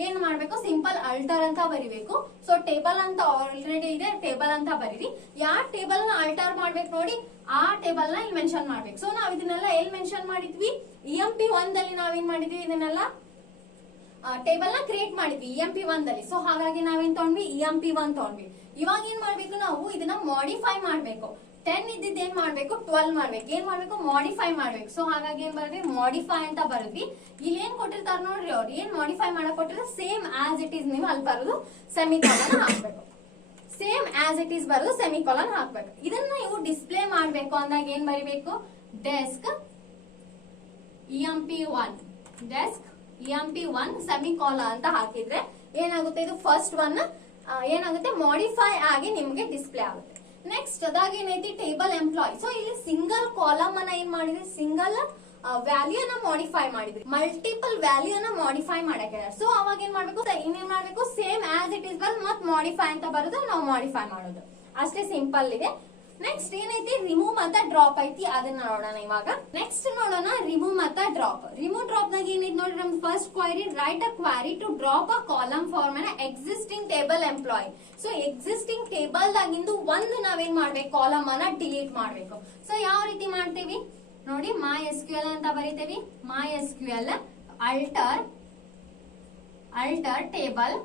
ಏನ್ ಮಾಡ್ಬೇಕು, ಸಿಂಪಲ್ ಅಲ್ಟರ್ ಅಂತ ಬರಿಬೇಕು. ಸೊ ಟೇಬಲ್ ಅಂತ ಆಲ್ರೆಡಿ ಇದೆ, ಟೇಬಲ್ ಅಂತ ಬರೀರಿ. ಯಾವ ಟೇಬಲ್ ನ ಅಲ್ಟರ್ ಮಾಡ್ಬೇಕು ನೋಡಿ, ಆ ಟೇಬಲ್ ನ ಇಲ್ಲಿ ಮೆನ್ಷನ್ ಮಾಡ್ಬೇಕು. ಸೊ ನಾವ್ ಇದನ್ನೆಲ್ಲ ಎಲ್ಲಿ ಮೆನ್ಷನ್ ಮಾಡಿದ್ವಿ, emp1 ದಲ್ಲಿ ನಾವೇನ್ ಮಾಡಿದ್ವಿ, ಇದನ್ನೆಲ್ಲ ಟೇಬಲ್ ನ ಕ್ರಿಯೇಟ್ ಮಾಡಿದ್ವಿ emp1 ದಲ್ಲಿ. ಸೊ ಹಾಗಾಗಿ ನಾವೇನ್ ತಗೊಂಡ್ವಿ, emp1 ತಗೊಂಡ್ವಿ. ಇವಾಗ ಏನ್ ಮಾಡ್ಬೇಕು, ನಾವು ಇದನ್ನ ಮಾಡಿಫೈ ಮಾಡ್ಬೇಕು. 10 ಇದ್ದಿದ್ದು ಏನ್ ಮಾಡ್ಬೇಕು, 12 ಮಾಡ್ಬೇಕು. ಏನ್ ಮಾಡ್ಬೇಕು, ಮಾಡಿಫೈ ಮಾಡ್ಬೇಕು. ಸೊ ಹಾಗಾಗಿ ಏನ್ ಬರದ್ವಿ, ಮಾಡಿಫೈ ಅಂತ ಬರದ್ವಿ. ಇಲ್ಲಿ ಏನ್ ಕೊಟ್ಟಿರ್ತಾರ ನೋಡ್ರಿ, ಅವ್ರು ಏನ್ ಮಾಡಿಫೈ ಮಾಡಕ್ ಕೊಟ್ಟಿದ್ರೆ ಸೇಮ್ ಆಸ್ ಇಟ್ ಈಸ್ ನೀವು ಅಲ್ಲಿ ಬರೋದು ಸೆಮಿಕಾಲನ್ ಹಾಕ್ಬೇಕು. ಸೇಮ್ ಆಸ್ ಇಟ್ ಈಸ್ ಬರೋದು ಸೆಮಿಕಾಲನ್ ಹಾಕ್ಬೇಕು. ಇದನ್ನ ನೀವು ಡಿಸ್ಪ್ಲೇ ಮಾಡ್ಬೇಕು ಅಂದಾಗ ಏನ್ ಬರಿಬೇಕು, ಡೆಸ್ಕ್ emp1 ಸೆಮಿಕಾಲನ್ ಅಂತ ಹಾಕಿದ್ರೆ ಏನಾಗುತ್ತೆ, ಇದು ಫಸ್ಟ್ ಒನ್ ಏನಾಗುತ್ತೆ, ಮಾಡಿಫೈ ಆಗಿ ನಿಮ್ಗೆ ಡಿಸ್ಪ್ಲೇ ಆಗುತ್ತೆ. ನೆಕ್ಸ್ಟ್ ಅದಾಗ ಏನೈತಿ, ಟೇಬಲ್ ಎಂಪ್ಲಾಯ್. ಸೊ ಇಲ್ಲಿ ಸಿಂಗಲ್ ಕಾಲಮ್ ಅನ್ನ ಏನ್ ಮಾಡಿದ್ರಿ, ಸಿಂಗಲ್ ವ್ಯಾಲ್ಯೂ ಅನ್ನ ಮಾಡಿಫೈ ಮಾಡಿದ್ರಿ, ಮಲ್ಟಿಪಲ್ ವ್ಯಾಲ್ಯೂ ಅನ್ನ ಮಾಡಿಫೈ ಮಾಡಕ್ಕೆ. ಸೊ ಅವಾಗ ಏನ್ ಮಾಡ್ಬೇಕು, ಇನ್ನೇನ್ ಮಾಡ್ಬೇಕು, ಸೇಮ್ ಆಸ್ ಇಟ್ ಇಸ್ ಬರ್ ಮತ್ ಮಾಡಿಫೈ ಅಂತ ಬರೋದು, ನಾವು ಮಾಡಿಫೈ ಮಾಡೋದು ಅಷ್ಟೇ, ಸಿಂಪಲ್ ಇದೆ. ನೆಕ್ಸ್ಟ್ ಏನೈತಿ, ರಿಮೂವ್ ಮತ್ತೆ ಡ್ರಾಪ್ ಐತಿ, ಅದನ್ನ ನೋಡೋಣ ಇವಾಗ. ನೆಕ್ಸ್ಟ್ ನೋಡೋಣ, ರಿಮೂವ್ ಮತ್ತೆ ಡ್ರಾಪ್. ರಿಮೂವ್ ಡ್ರಾಪ್ ನಾಗ ಏನೈತಿ ನೋಡ್ರಿ, ನಮ್ first query, write a query to drop a column from an existing table employee. So existing table ದಾಗಿಂದು ಒಂದು ನಾವೇನ್ ಮಾಡ್ಬೇಕು, ಕಾಲಮ್ ಅನ್ನ ಡಿಲೀಟ್ ಮಾಡ್ಬೇಕು. ಸೊ ಯಾವ ರೀತಿ ಮಾಡ್ತೀವಿ ನೋಡಿ, MySQL ಅಂತ ಬರೀತೇವಿ. MySQL alter ಅಲ್ಟರ್ table.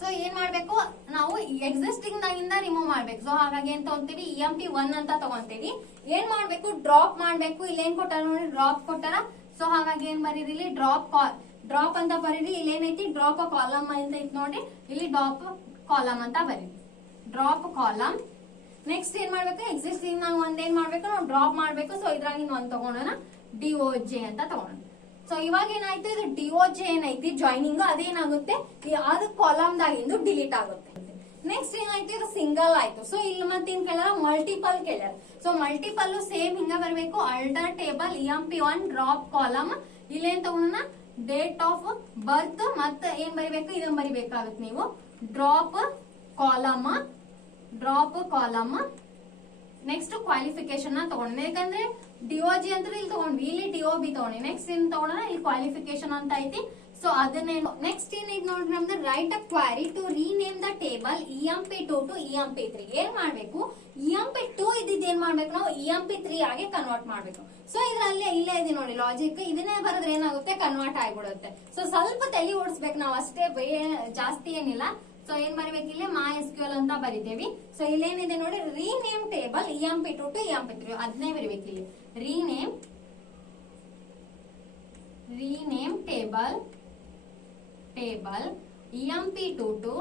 ಸೊ ಏನ್ ಮಾಡ್ಬೇಕು ನಾವು ಎಕ್ಸಿಸ್ಟಿಂಗ್ ನಾಗಿಂದ ರಿಮೂವ್ ಮಾಡ್ಬೇಕು. ಸೊ ಹಾಗಾಗಿ ಏನ್ ತಗೊಂತೀವಿ EMP1 ಅಂತ ತಗೊಂತೀವಿ. ಏನ್ ಮಾಡ್ಬೇಕು ಡ್ರಾಪ್ ಮಾಡ್ಬೇಕು. ಇಲ್ಲಿ ಏನ್ ಕೊಟ್ಟಾರ ನೋಡಿ ಡ್ರಾಪ್ ಕೊಟ್ಟಾರ. ಸೊ ಹಾಗಾಗಿ ಏನ್ ಬರೀರಿ ಇಲ್ಲಿ ಡ್ರಾಪ್ ಅಂತ ಬರೀರಿ. ಇಲ್ಲಿ ಏನೈತಿ ಡ್ರಾಪ್ ಕಾಲಮ್ ಅಂತ ಐತಿ ನೋಡಿ, ಇಲ್ಲಿ ಡ್ರಾಪ್ ಕಾಲಮ್ ಅಂತ ಬರೀರಿ, ಡ್ರಾಪ್ ಕಾಲಮ್. ನೆಕ್ಸ್ಟ್ ಏನ್ ಮಾಡ್ಬೇಕು ಎಕ್ಸಿಸ್ಟಿಂಗ್ ನಾವು ಒಂದೇನ್ ಮಾಡ್ಬೇಕು ನಾವು ಡ್ರಾಪ್ ಮಾಡ್ಬೇಕು. ಸೊ ಇದ್ರಾಗಿನ ಒಂದ್ ತಗೊಂಡೋಣ DOJ ಅಂತ ತಗೊಂಡ. ಸೊ ಇವಾಗ ಏನಾಯ್ತು ಇದು DOJ ಏನೈತಿ ಜಾಯ್ನಿಂಗ್ ಅದೇನಾಗುತ್ತೆ ಅದು ಕಾಲಮ್ ದಾಗಿಂದು ಡಿಲೀಟ್ ಆಗುತ್ತೆ. ನೆಕ್ಸ್ಟ್ ಏನಾಯ್ತು ಇದು ಸಿಂಗಲ್ ಆಯ್ತು. ಸೊ ಇಲ್ಲಿ ಮತ್ತೇನ್ ಕೇಳ್ಯಾರ ಮಲ್ಟಿಪಲ್ ಕೇಳ್ಯಾರ. ಸೊ ಮಲ್ಟಿಪಲ್ ಸೇಮ್ ಹಿಂಗ ಬರ್ಬೇಕು. ಅಲ್ಟರ್ ಟೇಬಲ್ EMP1 ಡ್ರಾಪ್ ಕಾಲಮ್. ಇಲ್ಲೇನ್ ತಗೋಣ ಡೇಟ್ ಆಫ್ ಬರ್ತ್ ಮತ್ತೆ ಏನ್ ಬರಿಬೇಕು ಇದನ್ನ ಬರಿಬೇಕಾಗುತ್ತೆ ನೀವು ಡ್ರಾಪ್ ಕಾಲಮ್. ನೆಕ್ಸ್ಟ್ ಕ್ವಾಲಿಫಿಕೇಶನ್ ತಗೊಂಡ್, ಯಾಕಂದ್ರೆ DOG ಅಂತ ಇಲ್ಲಿ ತಗೊಂಡ್ವಿ, ಇಲ್ಲಿ DOB ತಗೊಂಡಿ. ನೆಕ್ಸ್ಟ್ ಏನ್ ತಗೊಂಡ ಇಲ್ಲಿ ಕ್ವಾಲಿಫಿಕೇಶನ್ ಅಂತ ಐತಿ. ಸೊ ಅದನ್ನೇನು ನೆಕ್ಸ್ಟ್ ಏನೈತಿ ನೋಡ್ರಿ ನಮ್ದು write a query to rename the table EMP2 to EMP3. ಏನ್ ಮಾಡ್ಬೇಕು EMP2 ಇದ್ದಿದ್ದು ಏನ್ ಮಾಡ್ಬೇಕು ನಾವು EMP3 ಆಗಿ ಕನ್ವರ್ಟ್ ಮಾಡ್ಬೇಕು. ಸೊ ಇದ್ರಲ್ಲಿ ಇಲ್ಲೇ ಇದೆ ನೋಡಿ ಲಾಜಿಕ್. ಇದನ್ನೇ ಬರೋದ್ರೆ ಏನಾಗುತ್ತೆ ಕನ್ವರ್ಟ್ ಆಗ್ಬಿಡುತ್ತೆ. ಸೊ ಸ್ವಲ್ಪ ತಲೆ ಓಡಿಸ್ಬೇಕು ನಾವು ಅಷ್ಟೇ, ಜಾಸ್ತಿ ಏನಿಲ್ಲ. ಸೊ ಏನ್ ಬರಿಬೇಕು ಇಲ್ಲಿ MySQL ಅಂತ ಬರಿತೇವಿ. ಸೊ ಇಲ್ಲೇನಿದೆ ನೋಡಿ rename table EMP2 to EMP3 ಅದನ್ನೇ ಬರಿಬೇಕು ಇಲ್ಲಿ rename table EMP2 to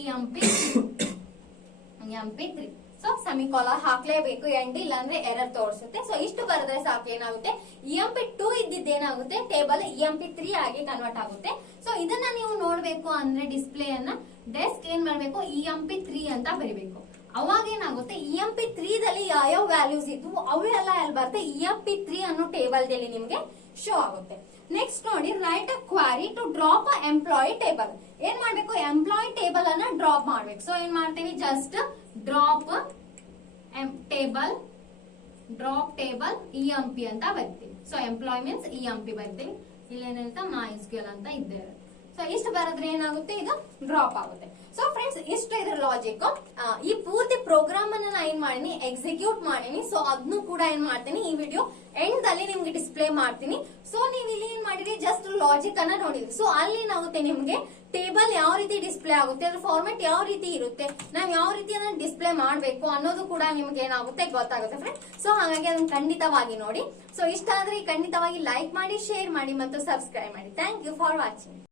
EMP3. So semicolon ಹಾಕ್ಲೇಬೇಕು ಎಂಡ್, ಇಲ್ಲಾಂದ್ರೆ ಎರರ್ ತೋರಿಸುತ್ತೆ. ಸೊ ಇಷ್ಟು ಬರೆದ್ರೆ ಸಾಕು. ಏನಾಗುತ್ತೆ EMP2 ಇದ್ದಿದ್ದೇನಾಗುತ್ತೆ ಟೇಬಲ್ EMP3 ಆಗಿ ಕನ್ವರ್ಟ್ ಆಗುತ್ತೆ. ಸೊ ಇದನ್ನ ನೀವು ನೋಡ್ಬೇಕು ಅಂದ್ರೆ ಡಿಸ್ಪ್ಲೇ ಅನ್ನ ಡೆಸ್ಕ್ ಏನ್ ಮಾಡ್ಬೇಕು EMP3 ಅಂತ ಬರಿಬೇಕು. ಅವಾಗ ಏನಾಗುತ್ತೆ EMP3 ದಲ್ಲಿ ಯಾವ ವ್ಯಾಲ್ಯೂಸ್ ಇದ್ವು ಅವೆಲ್ಲ ಎಲ್ಲಿ ಬರುತ್ತೆ EMP3 ಅನ್ನೋ ಟೇಬಲ್ ದಲ್ಲಿ ನಿಮ್ಗೆ ಶೋ ಆಗುತ್ತೆ. ನೆಕ್ಸ್ಟ್ ನೋಡಿ write a query to drop employee table. ಏನ್ ಮಾಡ್ಬೇಕು ಎಂಪ್ಲಾಯಿ ಟೇಬಲ್ ಅನ್ನ ಡ್ರಾಪ್ ಮಾಡ್ಬೇಕು. ಸೊ ಏನ್ ಮಾಡ್ತೀವಿ ಜಸ್ಟ್ ಡ್ರಾಪ್ ಟೇಬಲ್ EMP ಅಂತ ಬರ್ತೀವಿ. ಸೊ ಎಂಪ್ಲಾಯ್ ಮೀನ್ಸ್ EMP ಬರ್ತೀವಿ. ಇಲ್ಲಿ ಏನಂತ MySQL ಅಂತ ಇದ್ದೇವೆ. ಸೊ ಇಷ್ಟು ಬರೆದ್ರೆ ಏನಾಗುತ್ತೆ ಇದು ಡ್ರಾಪ್ ಆಗುತ್ತೆ. ಸೊ ಫ್ರೆಂಡ್ಸ್ ಇಷ್ಟು ಇದ್ರ ಲಾಜಿಕ್. ಈ ಪೂರ್ತಿ ಪ್ರೋಗ್ರಾಮ್ ಅನ್ನ ನಾ ಏನ್ ಮಾಡೀನಿ ಎಕ್ಸಿಕ್ಯೂಟ್ ಮಾಡೀನಿ. ಸೊ ಅದನ್ನು ಕೂಡ ಏನ್ ಮಾಡ್ತೀನಿ ಈ ವಿಡಿಯೋ ಎಂಡ್ ದಲ್ಲಿ ನಿಮ್ಗೆ ಡಿಸ್ಪ್ಲೇ ಮಾಡ್ತೀನಿ. ಸೊ ನೀವು ಇಲ್ಲಿ ಏನ್ ಮಾಡಿದ್ರಿ ಜಸ್ಟ್ ಲಾಜಿಕ್ ಅನ್ನ ನೋಡಿದ್ರಿ. ಸೊ ಅಲ್ಲಿ ಏನಾಗುತ್ತೆ ನಿಮ್ಗೆ ಟೇಬಲ್ ಯಾವ ರೀತಿ ಡಿಸ್ಪ್ಲೇ ಆಗುತ್ತೆ, ಅದ್ರ ಫಾರ್ಮೆಟ್ ಯಾವ ರೀತಿ ಇರುತ್ತೆ, ನಾವ್ ಯಾವ ರೀತಿ ಅದನ್ನ ಡಿಸ್ಪ್ಲೇ ಮಾಡ್ಬೇಕು ಅನ್ನೋದು ಕೂಡ ನಿಮ್ಗೆ ಏನಾಗುತ್ತೆ ಗೊತ್ತಾಗುತ್ತೆ ಫ್ರೆಂಡ್. ಸೊ ಹಾಗಾಗಿ ಅದನ್ನ ಖಂಡಿತವಾಗಿ ನೋಡಿ. ಸೊ ಇಷ್ಟ ಆದ್ರೆ ಖಂಡಿತವಾಗಿ ಲೈಕ್ ಮಾಡಿ, ಶೇರ್ ಮಾಡಿ ಮತ್ತು ಸಬ್ಸ್ಕ್ರೈಬ್ ಮಾಡಿ. Thank you for watching.